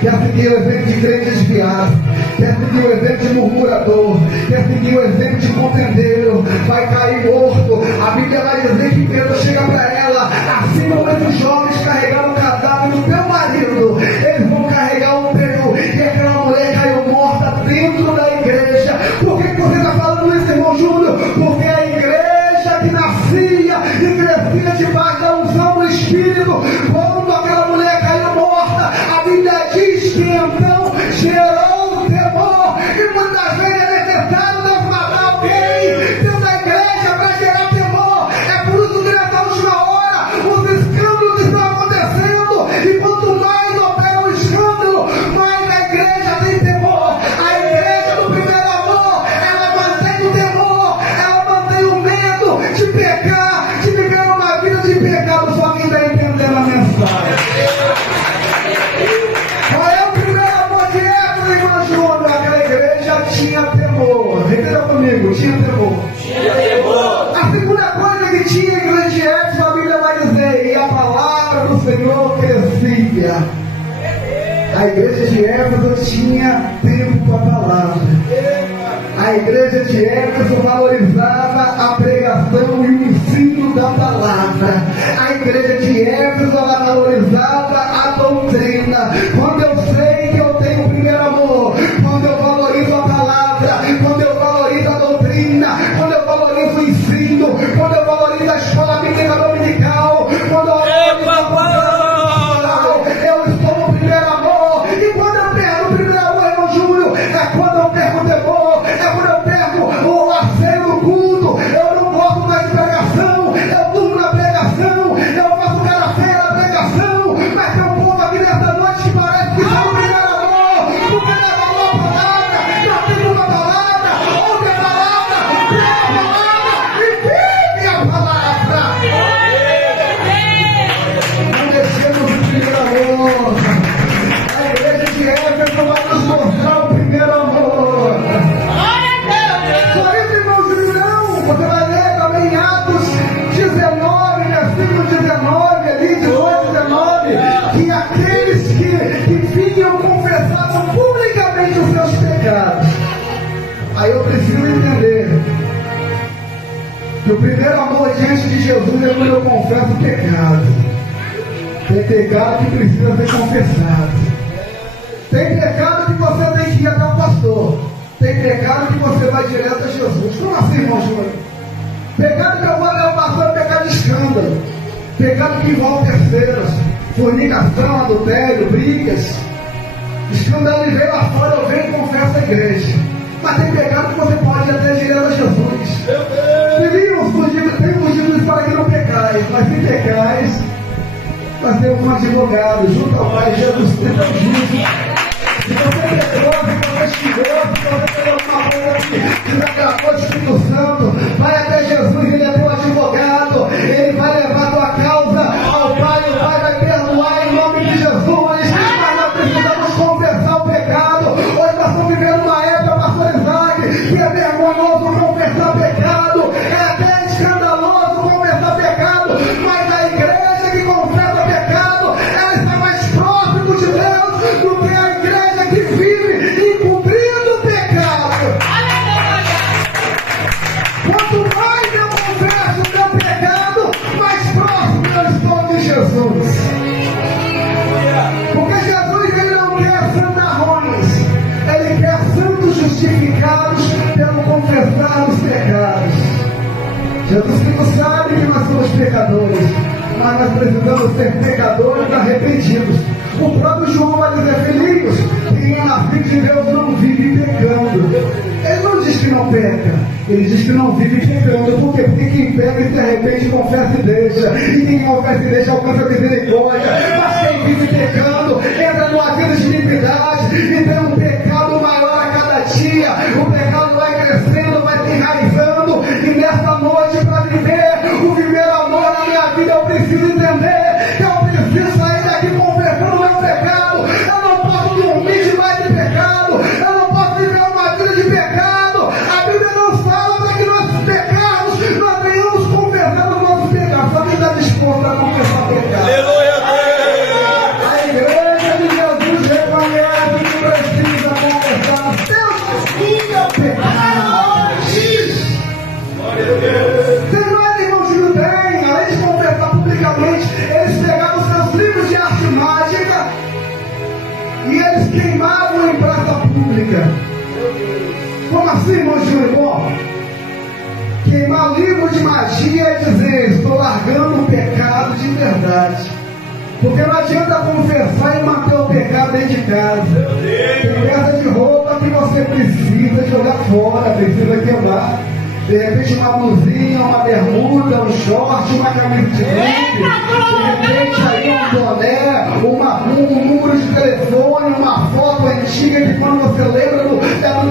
quer seguir o exemplo de crente desviado, quer seguir o exemplo de murmurador, quer seguir o exemplo de contendeiro, vai cair morto. A Bíblia vai dizer que Pedro chega para ela, assim como esses jovens carregaram o cadáver do teu marido, eles vão carregar o teu, e aquela mulher caiu morta dentro da igreja. Por que você está falando isso, irmão Júnior? Porque a igreja que nascia e crescia debaixo da unção do Espírito, quando aquela mulher caiu morta, a Bíblia diz que então gerou temor, e muitas vezes é necessário Deus matar alguém dentro da igreja para gerar temor. É por isso que nessa última hora os escândalos estão acontecendo, e quanto mais opera o escândalo, mais a igreja tem temor. A igreja do primeiro amor, ela mantém o temor, ela mantém o medo de pecar, de viver uma vida de pecado. Só quem está entendendo a mensagem. Qual é o primeiro amor de Éfeso, irmão Júnior? Aquela igreja tinha temor. Repita comigo, tinha temor. Tinha temor. A segunda coisa que tinha a igreja de Éfeso, a Bíblia vai dizer, e a palavra do Senhor crescia. A igreja de Éfeso tinha tempo para a palavra. A igreja de Éfeso valorizava a pregação e o ensino da palavra. A igreja de Éfeso valorizava a doutrina. Quando eu sei que eu tenho o primeiro amor, quando eu valorizo a palavra, quando eu valorizo a doutrina, quando eu valorizo o ensino, quando eu valorizo a escola bíblica dominical, quando eu valorizo a palavra, eu estou no primeiro amor. E quando eu perco o primeiro amor, irmão Júnior, é quando eu perco o temor, é quando eu perco o aceio do culto. Eu não gosto mais de pregação, eu durmo na pregação, eu faço cara feia na pregação, mas tem um povo aqui nessa noite que parece que está no primeiro amor, porque leva a palavra, pratica uma palavra, ouve a palavra, prega a palavra e vive a palavra. Não deixemos o primeiro amor. A igreja de Éfeso vai nos mostrar o primeiro amor. Só isso, irmão Júnior, não. Você vai ler também em Atos 19, versículo 19, ali, 18, 19, que aqueles que vinham confessavam publicamente os seus pecados. Aí eu preciso entender que o primeiro amor diante de Jesus é quando eu confesso o pecado. Tem pecado que precisa ser confessado. Tem pecado que você tem que ir até o pastor. Tem pecado que você vai direto a Jesus. Como assim, irmão Júnior? Pecado que eu vou ao pastor é pecado de escândalo. Pecado que envolve terceiros. Fornicação, adultério, brigas. Escândalo veio lá fora, eu venho e confesso a igreja. Mas tem pecado que você pode ir até direto a Jesus. Tem fugidos para que não pecais, mas se pecais, nós temos um advogado junto ao Pai Jesus Cristo justo. Se você pecou, se você xingou, se você pegou uma coisa que não agradou o Espírito Santo, vai até Jesus, ele é teu advogado, ele vai levar a tua causa ao Pai, o Pai vai perdoar em nome de Jesus. Mas nós precisamos confessar o pecado. Hoje nós estamos vivendo uma época, pastor Isaac, que é vergonhoso confessar pecado, é até escandaloso confessar pecado, mas a igreja que confessa pecado, ela está mais próximo de Deus do que a igreja que vive encobrindo o pecado. Quanto mais eu confesso o meu pecado, mais próximo eu estou de Jesus. Porque Jesus, ele não quer santarrões, ele quer santos justificados pelo confessar os pecados. Jesus Cristo sabe que nós somos pecadores, mas nós precisamos ser pecadores arrependidos. O próprio João vai dizer, filhinhos, quem é nascido de Deus não vive pecando. Ele não diz que não peca, ele diz que não vive pecando. Por quê? Porque quem peca e se arrepende, confessa e deixa. E quem confessa e deixa, alcança a misericórdia. Mas quem vive pecando, entra numa vida de iniquidade e tem um pecado maior a cada dia. O pecado vai crescendo, vai se enraizando. E nesta noite, para viver o primeiro amor na minha vida, eu preciso entender que eu preciso sair daqui confessando o meu pecado. Eu não posso dormir demais de pecado. Eu não posso viver uma vida de pecado. A Bíblia nos fala para que nossos pecados nós venhamos confessando os nossos pecados. Só quem está disposto a confessar Eles queimavam em praça pública. Como assim, irmão Júnior? Queimar livro de magia é dizer: estou largando o pecado de verdade. Porque não adianta confessar e manter o pecado dentro de casa. Tem peça de roupa que você precisa jogar fora, precisa queimar. De repente uma blusinha, uma bermuda, um short, uma camisa de gripe. De repente aí um boné, um número de telefone, uma foto antiga que quando você lembra do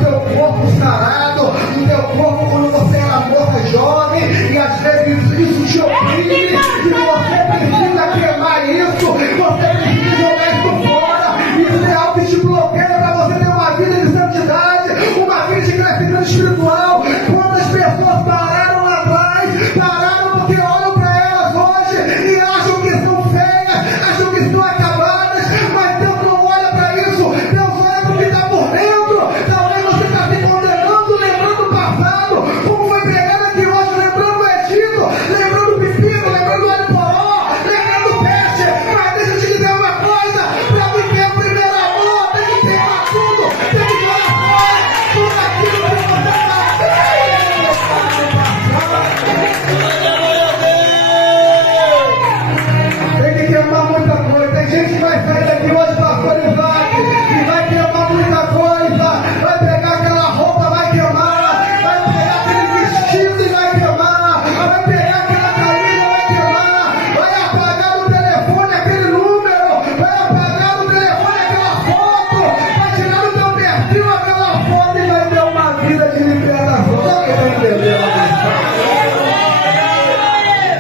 teu corpo sarado, do teu corpo quando você era moça jovem, e às vezes isso te oprime, e você precisa queimar isso, você precisa jogar isso fora. Isso é algo que te bloqueia para você ter uma vida de santidade, uma vida de crescimento espiritual. Quantas pessoas pararam lá atrás, pararam porque olham para elas hoje e acham que são feias, acham que estão acabadas, mas Deus não olha para isso, Deus olha para o que está por dentro. Talvez você está se condenando, lembrando o passado, como foi pregado aqui hoje, lembrando o Egito, lembrando o pepino, lembrando o alho poró, lembrando o peixe. Mas deixa eu te dizer uma coisa: para viver o primeiro amor, tem que queimar tudo, tem que jogar fora tudo aquilo que você faz. Tem que queimar muita coisa. Tem gente que vai sair daqui hoje para Corizade e vai queimar muita coisa. Vai pegar aquela roupa, vai queimar. Vai pegar aquele vestido e vai queimar. Vai pegar aquela camisa, vai queimar. Vai apagar no telefone aquele número. Vai apagar no telefone aquela foto. Vai tirar do teu perfil aquela foto e vai ter uma vida de libertação. Você vai entender?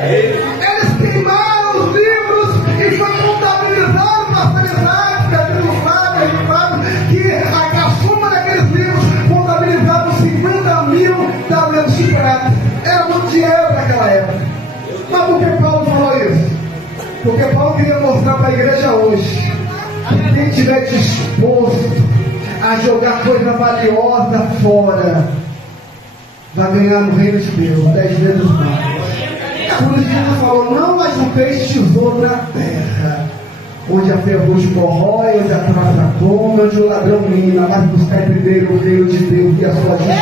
Eles queimaram os livros e foi contabilizado, pastor Isaac, Pedro Flávio, que a soma daqueles livros contabilizavam 50 mil talentos de prata. Era muito dinheiro naquela época. Mas por que Paulo falou isso? Porque Paulo queria mostrar para a igreja hoje que quem estiver disposto a jogar coisa valiosa fora vai ganhar no reino de Deus 10 vezes mais. Por isso Jesus falou: não ajunteis tesouro na terra, onde a ferrugem corrói, onde a traça come, onde o ladrão mina, mas buscar primeiro o reino de Deus e a sua justiça,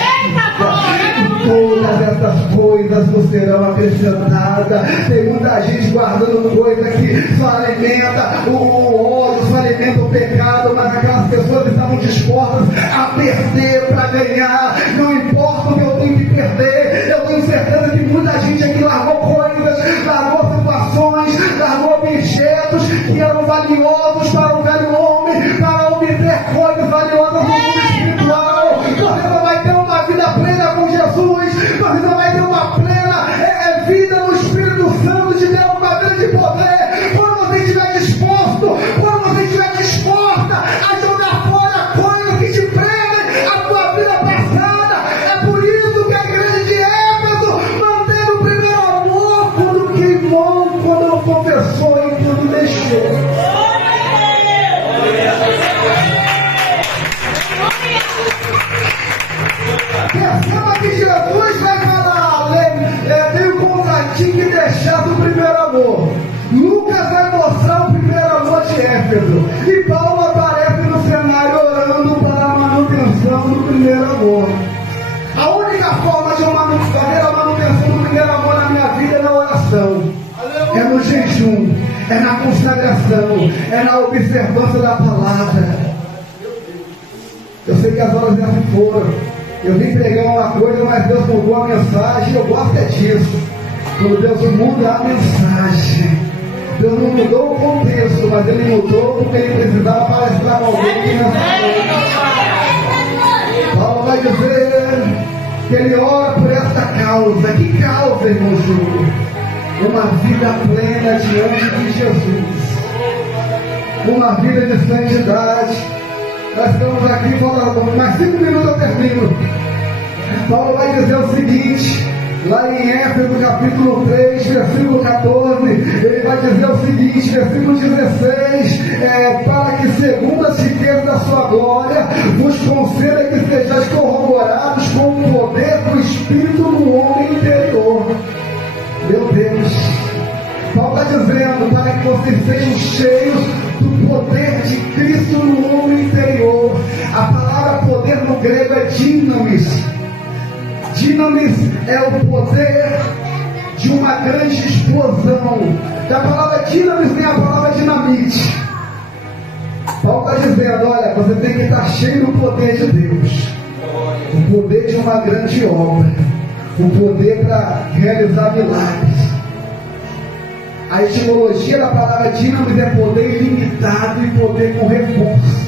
e todas essas coisas vos serão acrescentadas. Tem muita gente guardando coisa que só alimenta o ódio, só alimenta o pecado, mas aquelas pessoas estavam dispostas a perder para ganhar. Não importa o que eu tenho que perder, eu tenho certeza que muita gente aqui largou coisas, largou situações, largou objetos que eram valiosos para o velho homem, para obter coisas valiosas no mundo espiritual. Você não vai ter uma vida plena com Jesus, você não vai ter uma plena vida no Espírito Santo de Deus, uma vida de poder, quando você estiver disposto, quando você estiver disposta a jogar fora coisas que te prendem a tua vida passada. É por isso que a igreja de Éfeso manteve o primeiro amor quando queimou, quando não confessou e quando deixou. Perceba que Jesus vai falar: veio contra ti que deixaste o primeiro amor. Lucas vai mostrar o primeiro amor de Éfeso. E Paulo aparece no cenário orando para a manutenção do primeiro amor. A única forma de eu fazer a manutenção do primeiro amor na minha vida é na oração, é no jejum, é na consagração, é na observância da palavra. Eu sei que as horas já se foram. Eu vim pregar uma coisa, mas Deus mudou a mensagem. Eu gosto é disso. Quando Deus muda a mensagem, Deus não mudou o contexto, mas Ele mudou porque Ele precisava palestrar alguém que não sabe. Paulo vai dizer que ele ora por esta causa. Que causa, irmão Júlio? Uma vida plena diante de Jesus, uma vida de santidade. Nós estamos aqui falando, mais 5 minutos eu termino. Paulo vai dizer o seguinte, lá em Éfeso capítulo 3, versículo 14, ele vai dizer o seguinte, versículo 16, para que segundo as riquezas da sua glória, vos conceda que sejais corroborados com o poder do Espírito no homem interior. Meu Deus, Paulo está dizendo para que vocês sejam cheios do poder de Cristo no homem interior. é o poder de uma grande explosão. Da palavra dinamis vem a palavra dinamite. Paulo está dizendo, olha, você tem que estar cheio do poder de Deus. O poder de uma grande obra. O poder para realizar milagres. A etimologia da palavra dinamis é poder ilimitado e poder com recurso.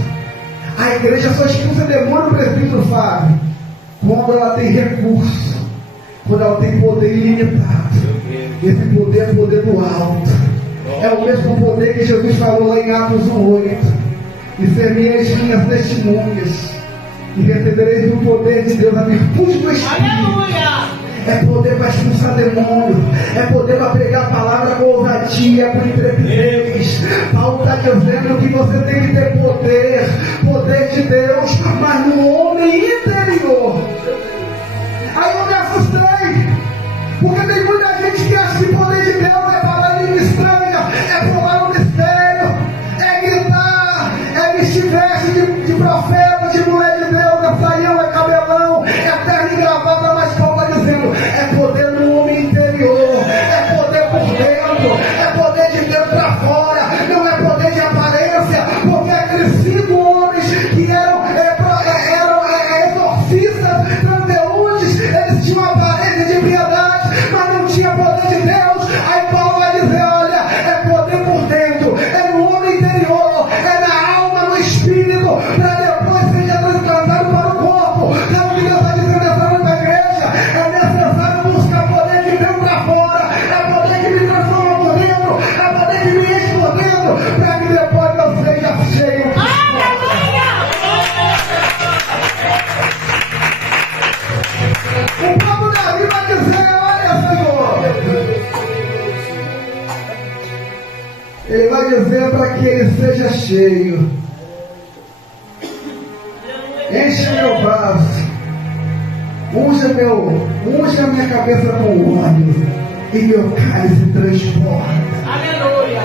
A igreja só expulsa demônio, presbítero Fábio, quando ela tem recurso, quando ela tem poder ilimitado. Esse poder é o poder do alto. É o mesmo poder que Jesus falou lá em Atos 1:8. E semeis minhas testemunhas, e recebereis o poder de Deus, a virtude do Espírito. Aleluia! É poder para expulsar demônio, é poder para pregar a palavra com ousadia, com intrepidez. Paulo está dizendo que você tem que ter poder de Deus, mas no homem interior. Aí eu me assustei, porque tem muita gente que acha que o poder de Deus é falar língua estranha, é pular no mistério, é gritar, é vestir veste de profeta, de mulher de Deus, é saião, é cabelão, é terno e gravata, mas Paulo está dizendo, é poder no homem interior, é poder por dentro, é poder de dentro para fora, não é poder de aparência, porque aqueles 5 homens que eram exorcistas, transeuntes, eles tinham aparência de piedade, mas não tinha poder de Deus. Aí Paulo vai dizer, olha, é poder por dentro, é no homem interior, é na alma, no espírito, para depois seja transplantado para o corpo. Então o que Deus está dizendo nessa noite na igreja, é necessário buscar poder de dentro para fora, é poder que me transforma por dentro, é poder que me enche por dentro, para que depois eu seja cheio. O próprio Davi vai dizer, olha Senhor, ele vai dizer para que ele seja cheio. Enche meu vaso, unge a minha cabeça com óleo, e meu cálice transborda. Aleluia!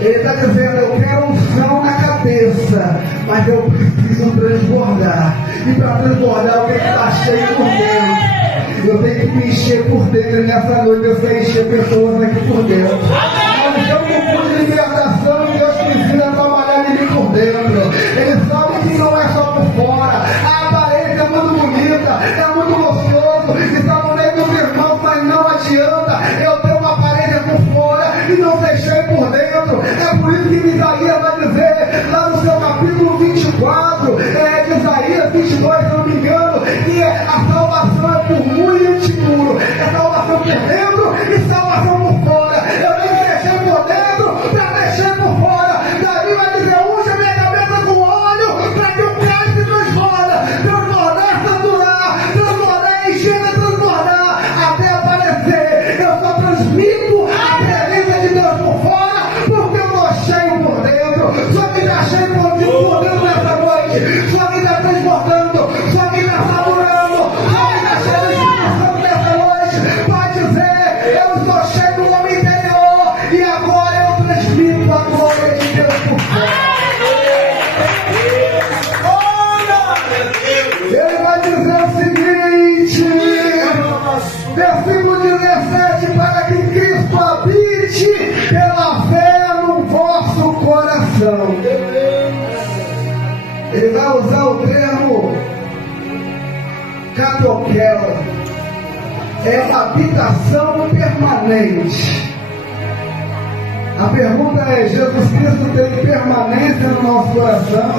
Ele está dizendo, eu quero unção na cabeça, mas eu preciso transbordar. E para transbordar eu tenho que estar cheio por dentro. Eu tenho que me encher por dentro. E nessa noite eu sei encher pessoas aqui por dentro. Mas eu procuro de libertação e Deus precisa trabalhar em mim por dentro. Ele sabe que não é só por fora. A aparência é muito bonita, é muito gostoso. Está no meio dos irmãos, mas não adianta eu ter uma aparência por fora e não ser cheio por dentro. É por isso que Isaías vai dizer lá no seu capítulo 24, de Isaías 22, se não me engano, que a salvação é por muito seguro, é salvação por dentro e salvação por fora. Eu tenho que mexer por dentro para mexer por fora. Davi vai dizer, unge a minha cabeça com óleo para que o cálice transbordar, transbordar, encher, transbordar, até aparecer. Eu só transmito a presença de Deus por fora, porque eu estou cheio por dentro. Só que está cheio por dentro nessa noite, só que está transbordando, só que está saturando, só que está cheio de inspiração nessa noite, para dizer, eu estou cheio do homem interior, e agora eu transmito a glória de Deus por fora. Ele vai dizer o seguinte, versículo 17, para que Cristo habite pela fé no vosso coração. Ele vai usar o termo katokel, é uma habitação permanente. A pergunta é, Jesus Cristo tem permanência no nosso coração?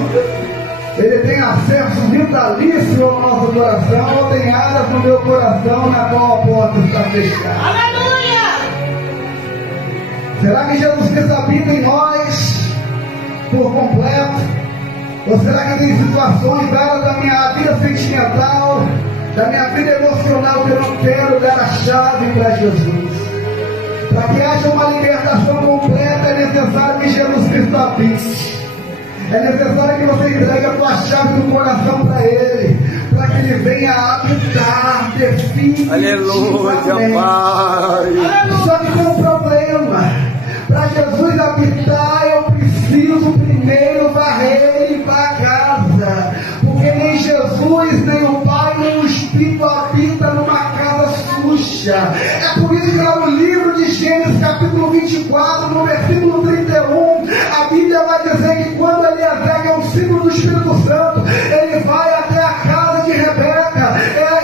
Ele tem acesso vitalício ao nosso coração, ou tem áreas no meu coração na qual a porta está fechada? Aleluia! Será que Jesus Cristo habita em nós por completo? Ou será que tem situações da minha vida sentimental, da minha vida emocional, que eu não quero dar a chave para Jesus? Para que haja uma libertação completa, é necessário que Jesus Cristo habite. É necessário que você entregue a tua chave do coração para Ele, para que Ele venha habitar definitivamente. Aleluia, Pai. Só que tem um problema. Para Jesus habitar, eu preciso primeiro varrer e limpar a casa. Porque nem Jesus, nem o Pai, nem o Espírito habita numa casa suja. diz lá no livro de Gênesis, capítulo 24, no versículo 31, a Bíblia vai dizer que quando Eliezer, que é um símbolo do Espírito Santo, ele vai até a casa de Rebeca,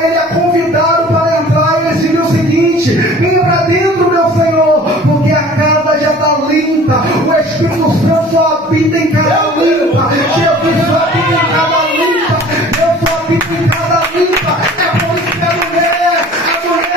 ele é convidado para entrar e ele diz o seguinte: venha para dentro, meu Senhor, porque a casa já está limpa, o Espírito Santo só habita em casa limpa, Jesus só habita em casa limpa, Deus só habita em casa limpa. É por isso que a mulher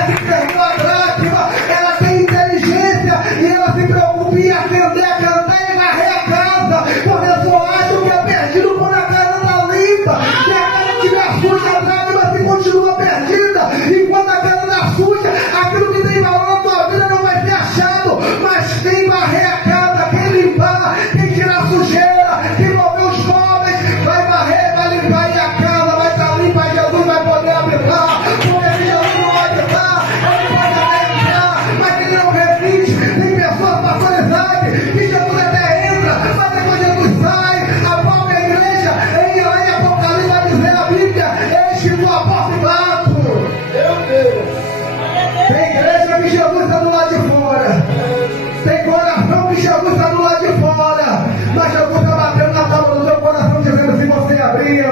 se perdeu a dracma, ela tem inteligência e ela se preocupa em acender, cantar e varrer a casa, porque só acham que é perdido quando a casa está limpa. Se a casa estiver suja, a dracma se continua perdida, enquanto a casa está suja, aquilo que tem valor na tua vida não vai ser achado. Mas quem varrer a casa, quem limpar, quem tirar a sujeira, quem mover os móveis, vai varrer, vai limpar e a casa vai estar limpa e Jesus vai poder habitar. Porque Jesus não vai habitar, ele pode até entrar, mas ele não resiste. Tem pessoas pastorizadas que Jesus até entra, mas depois Jesus sai. A própria igreja, em Apocalipse vai dizer a Bíblia: eis que tua porta e bato. Meu Deus! Tem igreja que Jesus está do lado de fora, tem coração que Jesus está do lado de fora, mas Jesus está batendo na tábua do teu coração dizendo: se você abrir,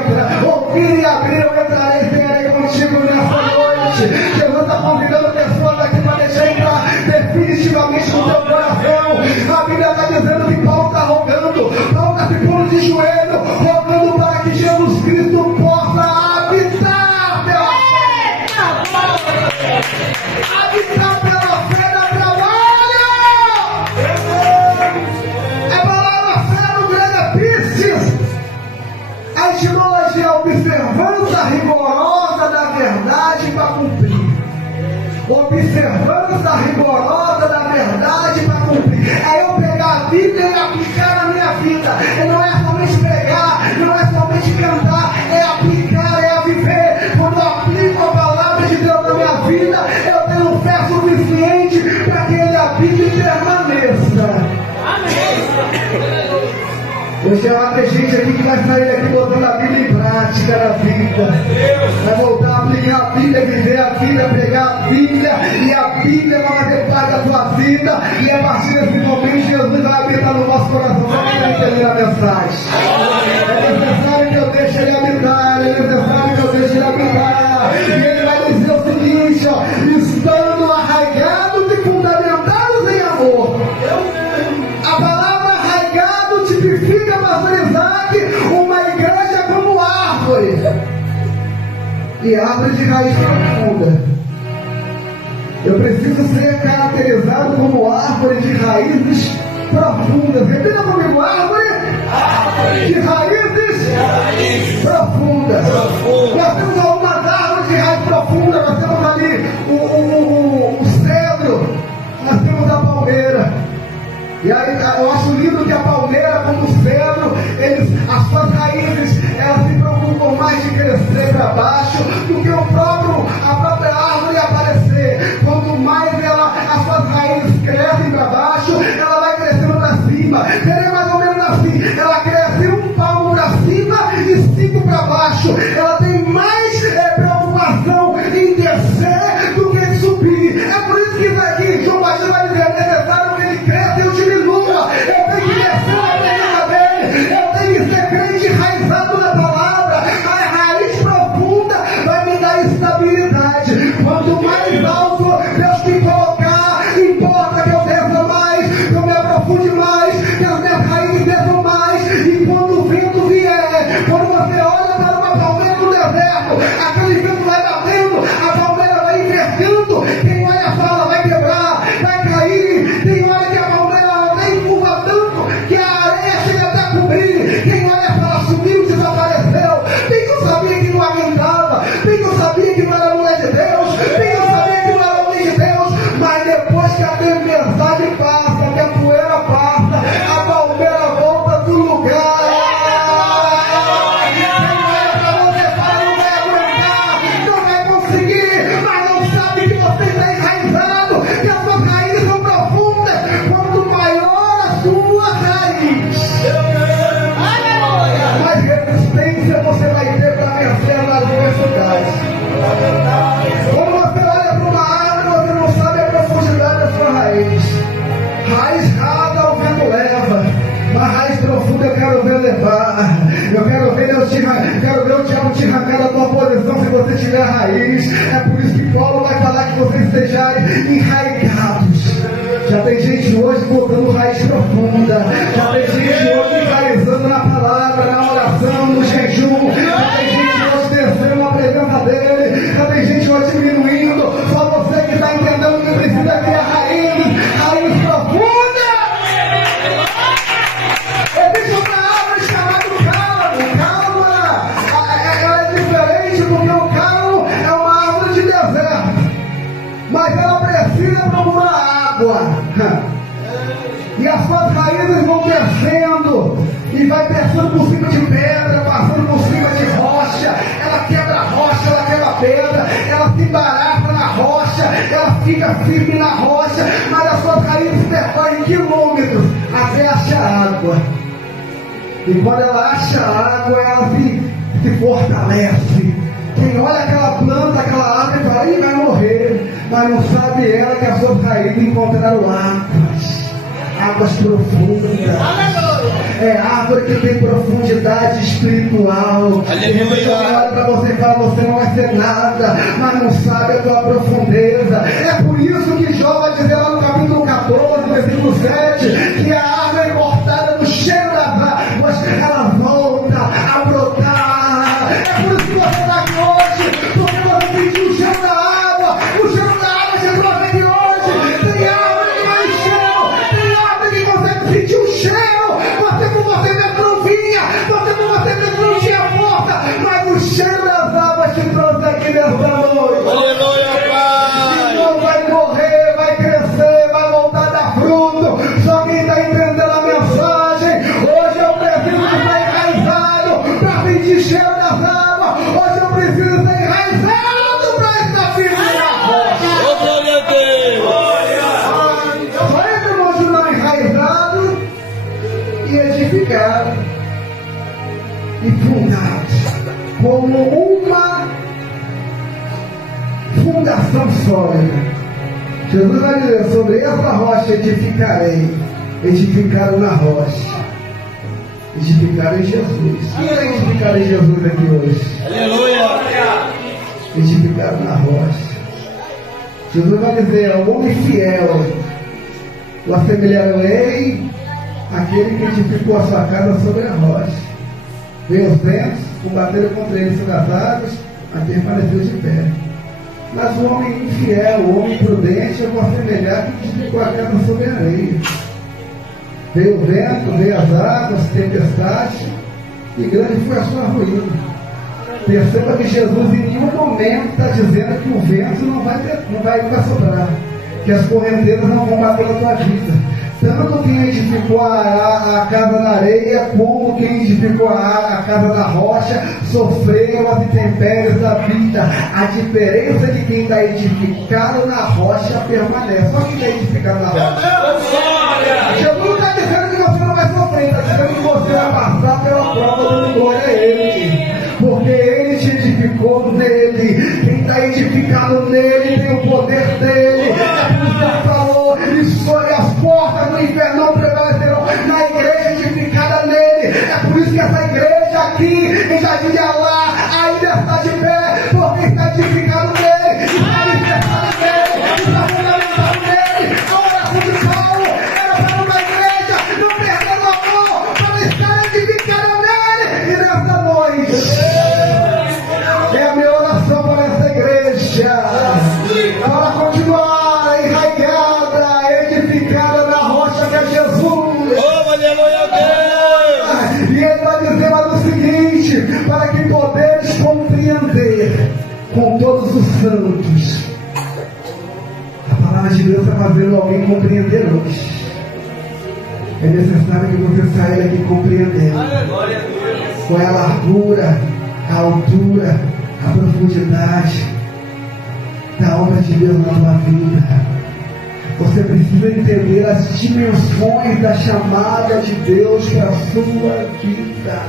ouvir e abrir, eu entrarei e cearei contigo nessa noite. Jesus está convidando pessoas aqui para deixar entrar definitivamente no teu coração. A Bíblia está dizendo que Paulo está rogando, Paulo está se pondo de joelho, rogando para que Jesus Cristo possa habitar pela fé. Habitar pela fé no trabalho. A palavra fé no grego é piscis. A etimologia é observância rigorosa da verdade para cumprir. Observância rigorosa da verdade para cumprir. É eu pegar a Bíblia e aplicar na minha vida. E não é somente pregar, não é somente cantar, é aplicar, é a viver. Quando eu aplico a palavra de Deus na minha vida, eu tenho fé suficiente para que ele habite e permaneça. Eu sei lá, tem gente aqui que vai sair daqui botando a Bíblia em prática na vida. Vai voltar a aplicar a Bíblia, viver a vida, pegar a Bíblia, e a Bíblia vai fazer parte da sua vida. E a partir desse momento, Jesus vai habitar no nosso coração. Só para entender a mensagem. É necessário que eu deixe ele habitar. É necessário que eu deixe ele habitar. E ele vai dizer o seguinte: ó, estando arraigados e fundamentados em amor. A palavra arraigado tipifica, pastor Isaac, uma igreja como árvore. E árvore de raiz profunda. Eu preciso ser caracterizado como árvore de raízes profundas. Repita comigo: árvore de raízes profundas. Nós temos algumas árvores de raiz profunda. Nós temos ali o cedro, nós temos a palmeira. E aí eu acho lindo que a palmeira, como o cedro, as suas raízes, elas se preocupam mais de crescer para baixo do que a própria árvore aparecer. Quanto mais as suas raízes crescem para baixo, ela vai crescendo para cima. Seria mais ou menos assim: ela cresce um palmo para cima e 5 para baixo. Ela tem mais preocupação em descer do que em subir. É por isso que aqui João Batista vai dizer: é necessário que ele cresça e eu diminua. Eu tenho que descer na terra dele. Eu tenho que ser crente enraizado na palavra. A raiz profunda vai me dar estabilidade. Quanto mais alto Deus te colocar, importa que eu desça mais, que eu me aprofunde mais, que as minhas raízes desçam mais. E quando o vento vier, quando você olha para uma palmeira no deserto, aquele vento vai batendo, a palmeira vai envergando. Quem olha fala: vai quebrar, vai cair. Tem hora que a palmeira ela nem curva tanto que a areia chega até a cobrir. Quem olha fala: sumiu, desapareceu. Bem que eu sabia que não aguentava, bem que eu sabia que não era mulher de Deus, bem que eu sabia que não era homem de Deus. Mas depois que a tempestade passa, que a poeira passa, a palmeira volta do lugar. Quem olha para você fala: não vai aguentar, raiz. É por isso que Paulo vai falar que vocês sejam enraizados. Já tem gente hoje botando raiz profunda. Já tem gente hoje enraizando na palavra, na oração, no jejum. Já tem gente hoje descendo a presença dele. Já tem gente hoje diminuindo. Só você que está entendendo que precisa criar raiz profunda. Existe uma árvore chamada calo. Calma, ela é diferente porque o calo é uma árvore de deserto. Mas ela precisa procurar água. E as suas raízes vão descendo. E vai descendo por cima de pedra, passando por cima de rocha. Ela quebra a rocha, ela quebra a pedra. Ela se embaraça na rocha. Ela fica firme na rocha. Mas as suas raízes percorrem quilômetros até achar água. E quando ela acha água, ela se fortalece. Quem olha aquela planta, aquela árvore, fala, ih, vai morrer. Mas não sabe ela que as suas raízes encontraram águas profundas. É árvore que tem profundidade espiritual. Você olha para você e fala, você não vai ser nada, mas não sabe a tua profundeza. É por isso que Jó vai dizer lá no capítulo 14, versículo 7, que a árvore cortada no cheiro das águas, ela volta a brotar. É por isso que você está aqui hoje, porque você sentiu o cheiro da água. O cheiro da água chegou até aqui hoje. Tem árvore que vai em cheiro, tem árvore que consegue sentir o cheiro. Você com você mesmo não vinha, você com você mesmo não tinha força, mas o cheiro das águas te trouxe aqui nessa noite. Aleluia, Pai. Então vai morrer, vai crescer, vai voltar a dar fruto. Só quem está entendendo a mensagem, hoje eu preciso de estar enraizado para sentir cheiro das águas. Hoje eu preciso ser enraizado para estar firme na rocha. Ô, glória a Deus. Só entra no não enraizado e edificado e fundado como uma fundação sólida. Jesus vai dizer, sobre essa rocha edificarei. Edificaram na rocha, edificaram em Jesus. Quem é edificar em Jesus aqui hoje? Aleluia. Edificaram na rocha. Jesus vai dizer, ao homem fiel, o assemelharei aquele que edificou a sua casa sobre a rocha. Veio os ventos, combateram contra ele sobre as águas, mas permaneceu de pé. Mas o homem infiel, o homem prudente, eu vou assemelhar que edificou a casa sobre a areia. Veio o vento, veio as águas, tempestade, e grande foi a sua ruína. Perceba que Jesus em nenhum momento está dizendo que o vento não vai soprar, que as correntezas não vão bater na tua vida. Tanto quem edificou a casa na areia, como quem edificou a casa na rocha, sofreram as intempéries da vida. A diferença de quem está edificado na rocha permanece. Só quem está edificado na rocha. Jesus não está dizendo que você não vai sofrer, está dizendo que você vai passar pela prova do glória a Ele. Porque Ele te edificou nele. Quem está edificado nele tem o poder dele. É por isso que Ele falou, e sobre as portas do inferno não prevalecerão na igreja edificada nele. É por isso que essa igreja aqui em Jardim de Alá ainda está de pé, porque está edificado nele, está alicerçado nele, está fundamentado nele. A oração de Paulo era para uma igreja não perder o amor, para estar edificada nele. E nessa noite é a minha oração para essa igreja, para continuar enraizada, edificada na rocha que é Jesus. Oh, aleluia, Deus. E ele vai dizer mais o seguinte, para que poderes compreender com todos os santos. A palavra de Deus está fazendo alguém compreender hoje. É necessário que você saia daqui compreendendo qual é a largura, a altura, a profundidade da obra de Deus na tua vida. Você precisa entender as dimensões da chamada de Deus para a sua vida.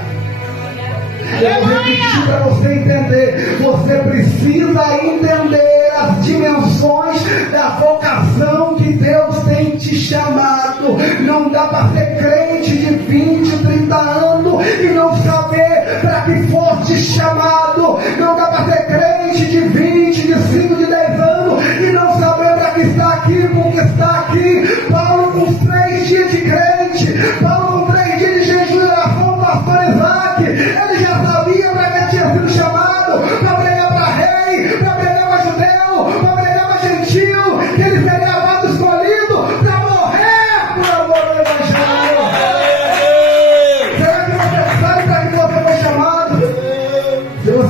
Eu vou repetir para você entender. Você precisa entender as dimensões da vocação que Deus tem te chamado. Não dá para ser crente de 20, 30 anos e não saber para que for te chamado. Não dá para ser crente de 20,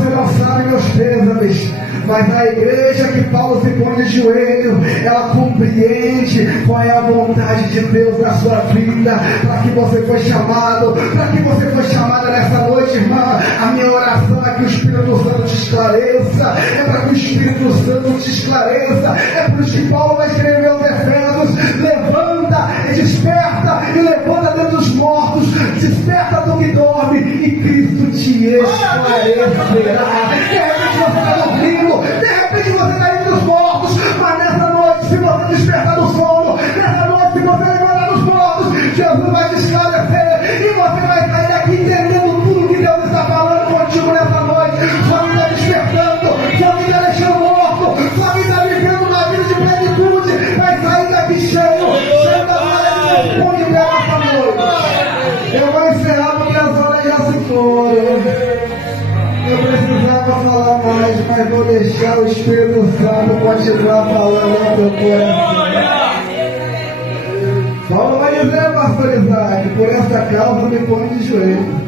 você não sabe, meus pêsames, mas a igreja que Paulo se põe de joelho, ela compreende qual é a vontade de Deus na sua vida, para que você foi chamado, para que você foi chamada nessa noite, irmã. A minha oração é que o Espírito Santo te esclareça, é para que o Espírito Santo te esclareça, é por isso que Paulo vai escrever aos Efésios: levanta e desperta, e levanta dentre os mortos, desperta do que dorme, e Cristo te esclarecerá. De repente você está dormindo, de repente você está entre os mortos, mas nessa noite, se você despertar do sono, nessa noite, se você levantar dos mortos, Jesus vai te esclarecer, e você vai sair daqui entendendo tudo que Deus está falando contigo nessa noite. Sua vida está despertando, sua vida está deixando morto, sua vida está vivendo uma vida de plenitude, vai sair daqui cheio da glória de Deus. Onde der essa noite. Eu vou encerrar porque as horas já se foram. Eu precisava falar mais, mas vou deixar o Espírito Santo continuar falando no teu coração. Paulo vai dizer, pastor Isaac, por essa causa me põe de joelho.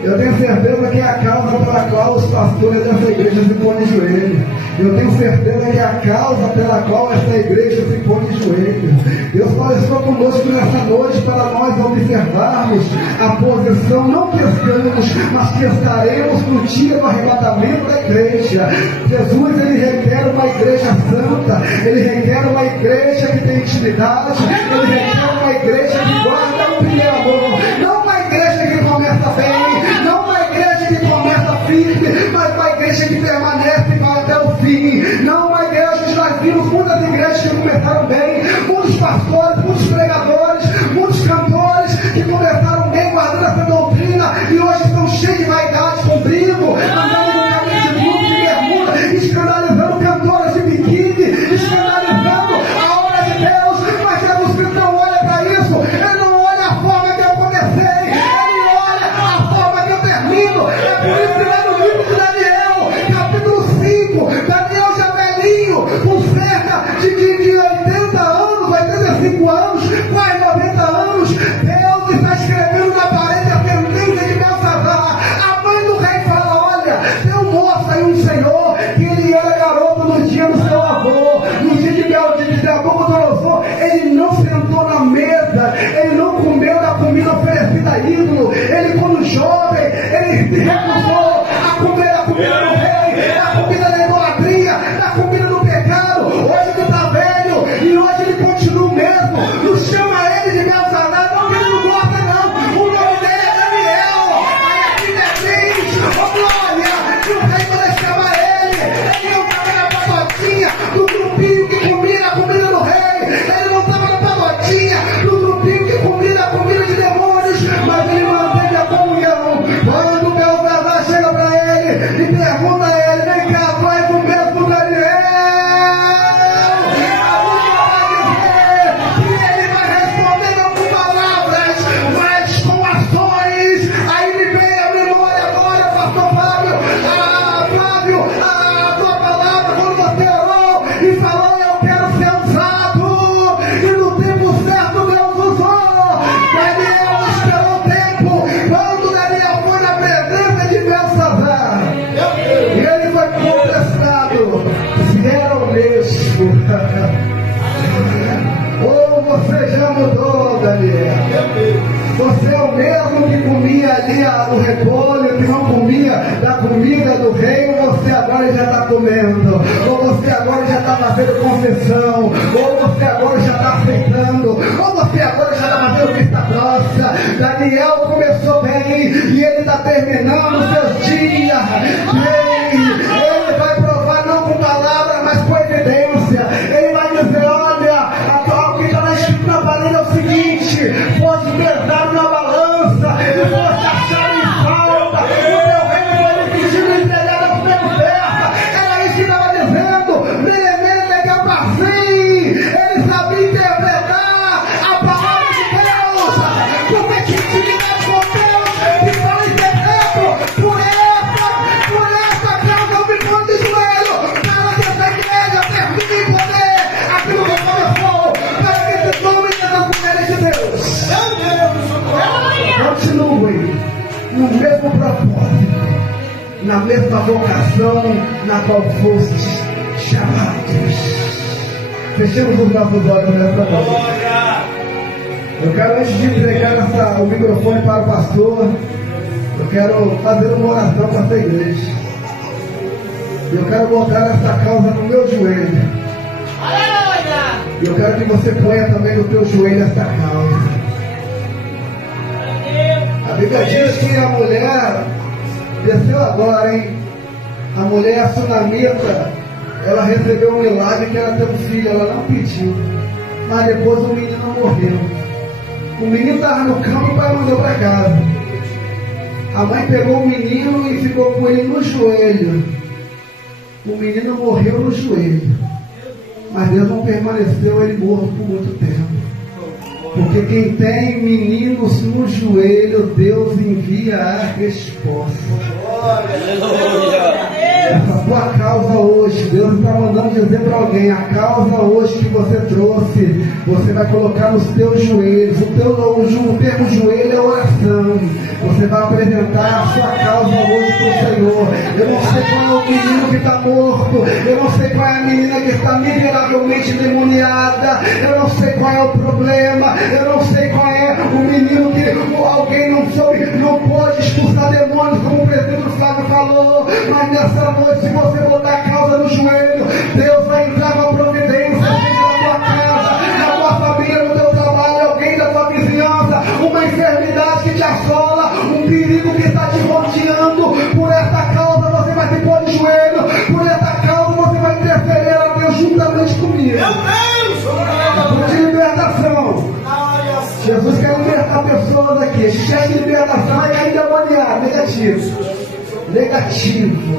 Eu tenho certeza que é a causa pela qual os pastores dessa igreja se põem de joelho. Eu tenho certeza que é a causa pela qual essa igreja se põe de joelho. Deus só estou conosco nessa noite para nós observarmos a posição, não que estamos, mas que estaremos no dia do arrebatamento da igreja. Jesus, ele requer uma igreja santa, ele requer uma igreja que tem intimidade, ele requer uma igreja que guarda o primeiro amor, não uma igreja que começa bem, não uma igreja que começa firme, mas uma igreja que permanece e vai até o fim. Não uma igreja que nós vimos muitas igrejas que começaram bem, muitos pastores, muitos pregadores, muitos cantores que começaram bem guardando essa doutrina e hoje estão cheios de vaidade com brinco, andando no caminho de luto e bermuda, escandalizando cantores de biquíni, escandalizando a obra de Deus. Mas Jesus Cristo não olha para isso, ele não olha a forma que eu comecei, ele olha a forma que eu termino. É por isso que lá no livro de Daniel, capítulo 5, Daniel já velhinho, com cerca de 80 anos, 85 anos, quase 90 anos, Deus está escrevendo na parede a sentença de Belsazar. A mãe do rei fala: olha, tem um moço aí, um senhor, que ele era garoto no dia do seu avô, no dia de Nabucodonosor, ele não sentou na mesa, ele não comeu da comida oferecida a ídolo, ele quando jovem, ele se recusou a comer a comida do rei, a comida da idolatria, a comida do pecado. Hoje ele está velho e hoje ele continua o mesmo. Não chama ele de Belsazar, não, que ele não gosta não. O nome dele é Daniel. Aí aqui diz, oh glória, que o rei vai chamar ele. Ele não estava na pacotinha do grupinho que comia a comida do rei, ele não estava na pacotinha do grupinho que comia a comida de demônios, mas ele manteve a comunhão. Quando o Belsazar chega para ele e pergunta a ele: vem cá, vai comer com Daniel? A Bíblia vai dizer que ele vai responder não com palavras, mas com ações. Aí me vem a memória agora, pastor Flávio, a tua palavra quando você orou e falou: eu quero ser usado, e no tempo certo Deus usou. Daniel esperou o tempo. Quando Daniel foi na presença de Belsazar e ele foi contestado se era o mesmo. Ou você já mudou, Daniel? Você é o mesmo que comia ali o repolho, que não comia da comida do rei, ou você agora já está comendo, ou você agora já está fazendo confissão, ou você agora já está aceitando, ou você agora já está fazendo vista grossa. Daniel começou bem e ele está terminando os seus dias bem. Ele vai provar não com palavras, mas com evidência. Ele vai dizer: olha, o que está escrito na parede é o seguinte: pode pesar na balança e você achar em falta, o teu reino foi decidido e entregado ao tempo certo. Era isso que estava dizendo. Neemia que assim, ele sabia interpretar a palavra de Deus, porque tinha intimidade com Deus e fala em secreto. Por na mesma vocação na qual fostes chamados. Fechemos os nossos olhos nessa noite. Eu quero, antes de entregar o microfone para o pastor, eu quero fazer uma oração para essa igreja. Eu quero botar essa causa no meu joelho. E eu quero que você ponha também no teu joelho essa causa. A Bíblia diz que a mulher desceu agora, hein? A mulher sunamita, ela recebeu um milagre que ela teve um filho, ela não pediu. Mas depois o menino morreu. O menino estava no campo e o pai mandou para casa. A mãe pegou o menino e ficou com ele no joelho. O menino morreu no joelho. Mas Deus não permaneceu ele morto por muito tempo. Porque quem tem meninos no joelho, Deus envia a resposta. Essa tua causa hoje, Deus está mandando dizer para alguém, a causa hoje que você trouxe, você vai colocar nos teus joelhos. O termo joelho é oração. Você vai apresentar a sua causa hoje para o Senhor. Eu não sei qual é o menino que está morto, eu não sei qual é a menina que está miseravelmente demoniada, eu não sei qual é o problema, eu não sei qual é o menino que alguém não soube, não pôde expulsar demônios, como o presbítero Flávio falou. Mas nessa noite, se você botar a causa no joelho, Deus vai entrar com a providência, seja na tua casa, na tua família, no teu trabalho, alguém da tua vizinhança, uma enfermidade que te assola, um perigo que está te rodeando. Por essa causa você vai se pôr de joelho, por essa causa você vai interferir a Deus juntamente comigo. Meu Deus! De libertação. Jesus quer libertar pessoas aqui. Cheio de libertação é cair demoniado. Negativo.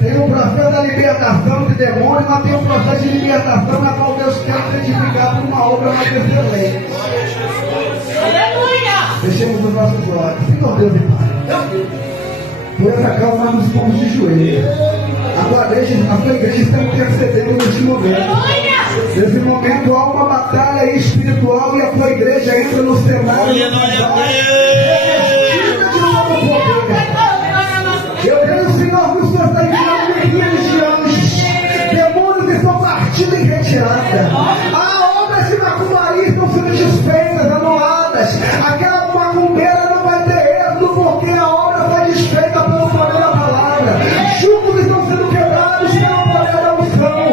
Tem um processo da libertação de demônio, mas tem um processo de libertação na qual Deus quer certificar por uma obra mais excelente. Aleluia! Fechemos os nossos olhos. Senhor Deus e Pai, por essa causa nós nos pomos de joelho. A sua igreja está intercedendo neste momento. Nesse momento há uma batalha espiritual e a tua igreja entra no cenário. Eu creio, Senhor, que o Senhor está enviando milhares de anjos, demônios estão partindo em retirada. Há obras de macumbaria estão sendo desfeitas, anuladas. Aquela macumbeira não vai ter êxito porque a obra foi desfeita pelo poder da palavra. Julgos estão sendo quebrados pelo poder da unção.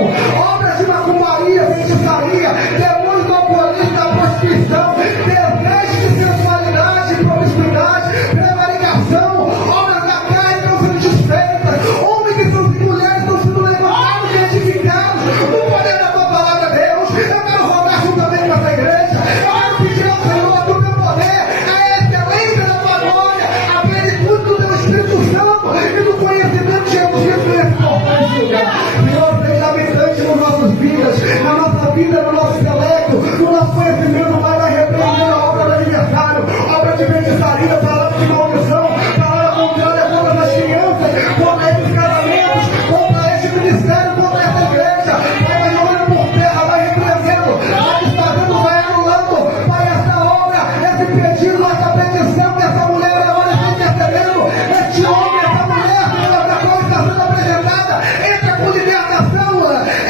Obras de macumbaria, feitiçaria, demônios do alcoolismo, da prostituição, desejos de sensualidade, promiscuidade, prevaricação, obras da carne estão sendo desfeitas. Homens e mulheres estão sendo levantados e edificados. O poder da tua palavra, Deus. Eu quero rogar juntamente com essa igreja. Eu quero pedir ao Senhor do teu poder, a excelência da tua glória, a plenitude do teu Espírito Santo e do conhecimento de Jesus Cristo nesse importante lugar. Senhor, seja habitante nas nossas vidas, na nossa vida, no nosso intelecto, no nosso conhecimento, vai repreender a obra do aniversário, obra de feitiçaria, palavra de maldição, palavra contrária contra as crianças, contra esses casamentos, contra este ministério, contra essa igreja. Vai jogando por terra, vai repreendendo, vai desfazendo, vai anulando. Pai, essa obra, esse pedido, essa petição que essa mulher agora está intercedendo, este homem, essa mulher, essa coisa está sendo apresentada, entra com libertação,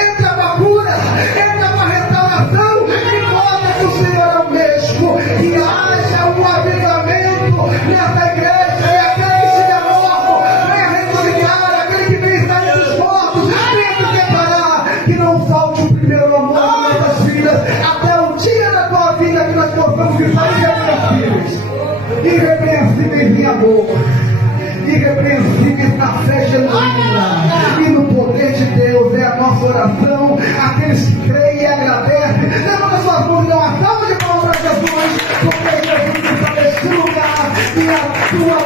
entra com a cura, entra com a restauração, e mostra que o Senhor é o mesmo, que haja um avivamento nessa igreja, e aquele que estiver morto, venha ressuscitar, aquele que vem estar dos mortos, venha se separar, que não falte o primeiro amor nas nossas vidas, até o dia da tua vida que nós possamos ficar irrepreensíveis em amor, irrepreensíveis na fé genuína e no poder de Deus. É a nossa oração. Aqueles que creem e agradecem, levanta suas mãos e dá uma salva de palmas para Jesus, porque Jesus está neste lugar e a tua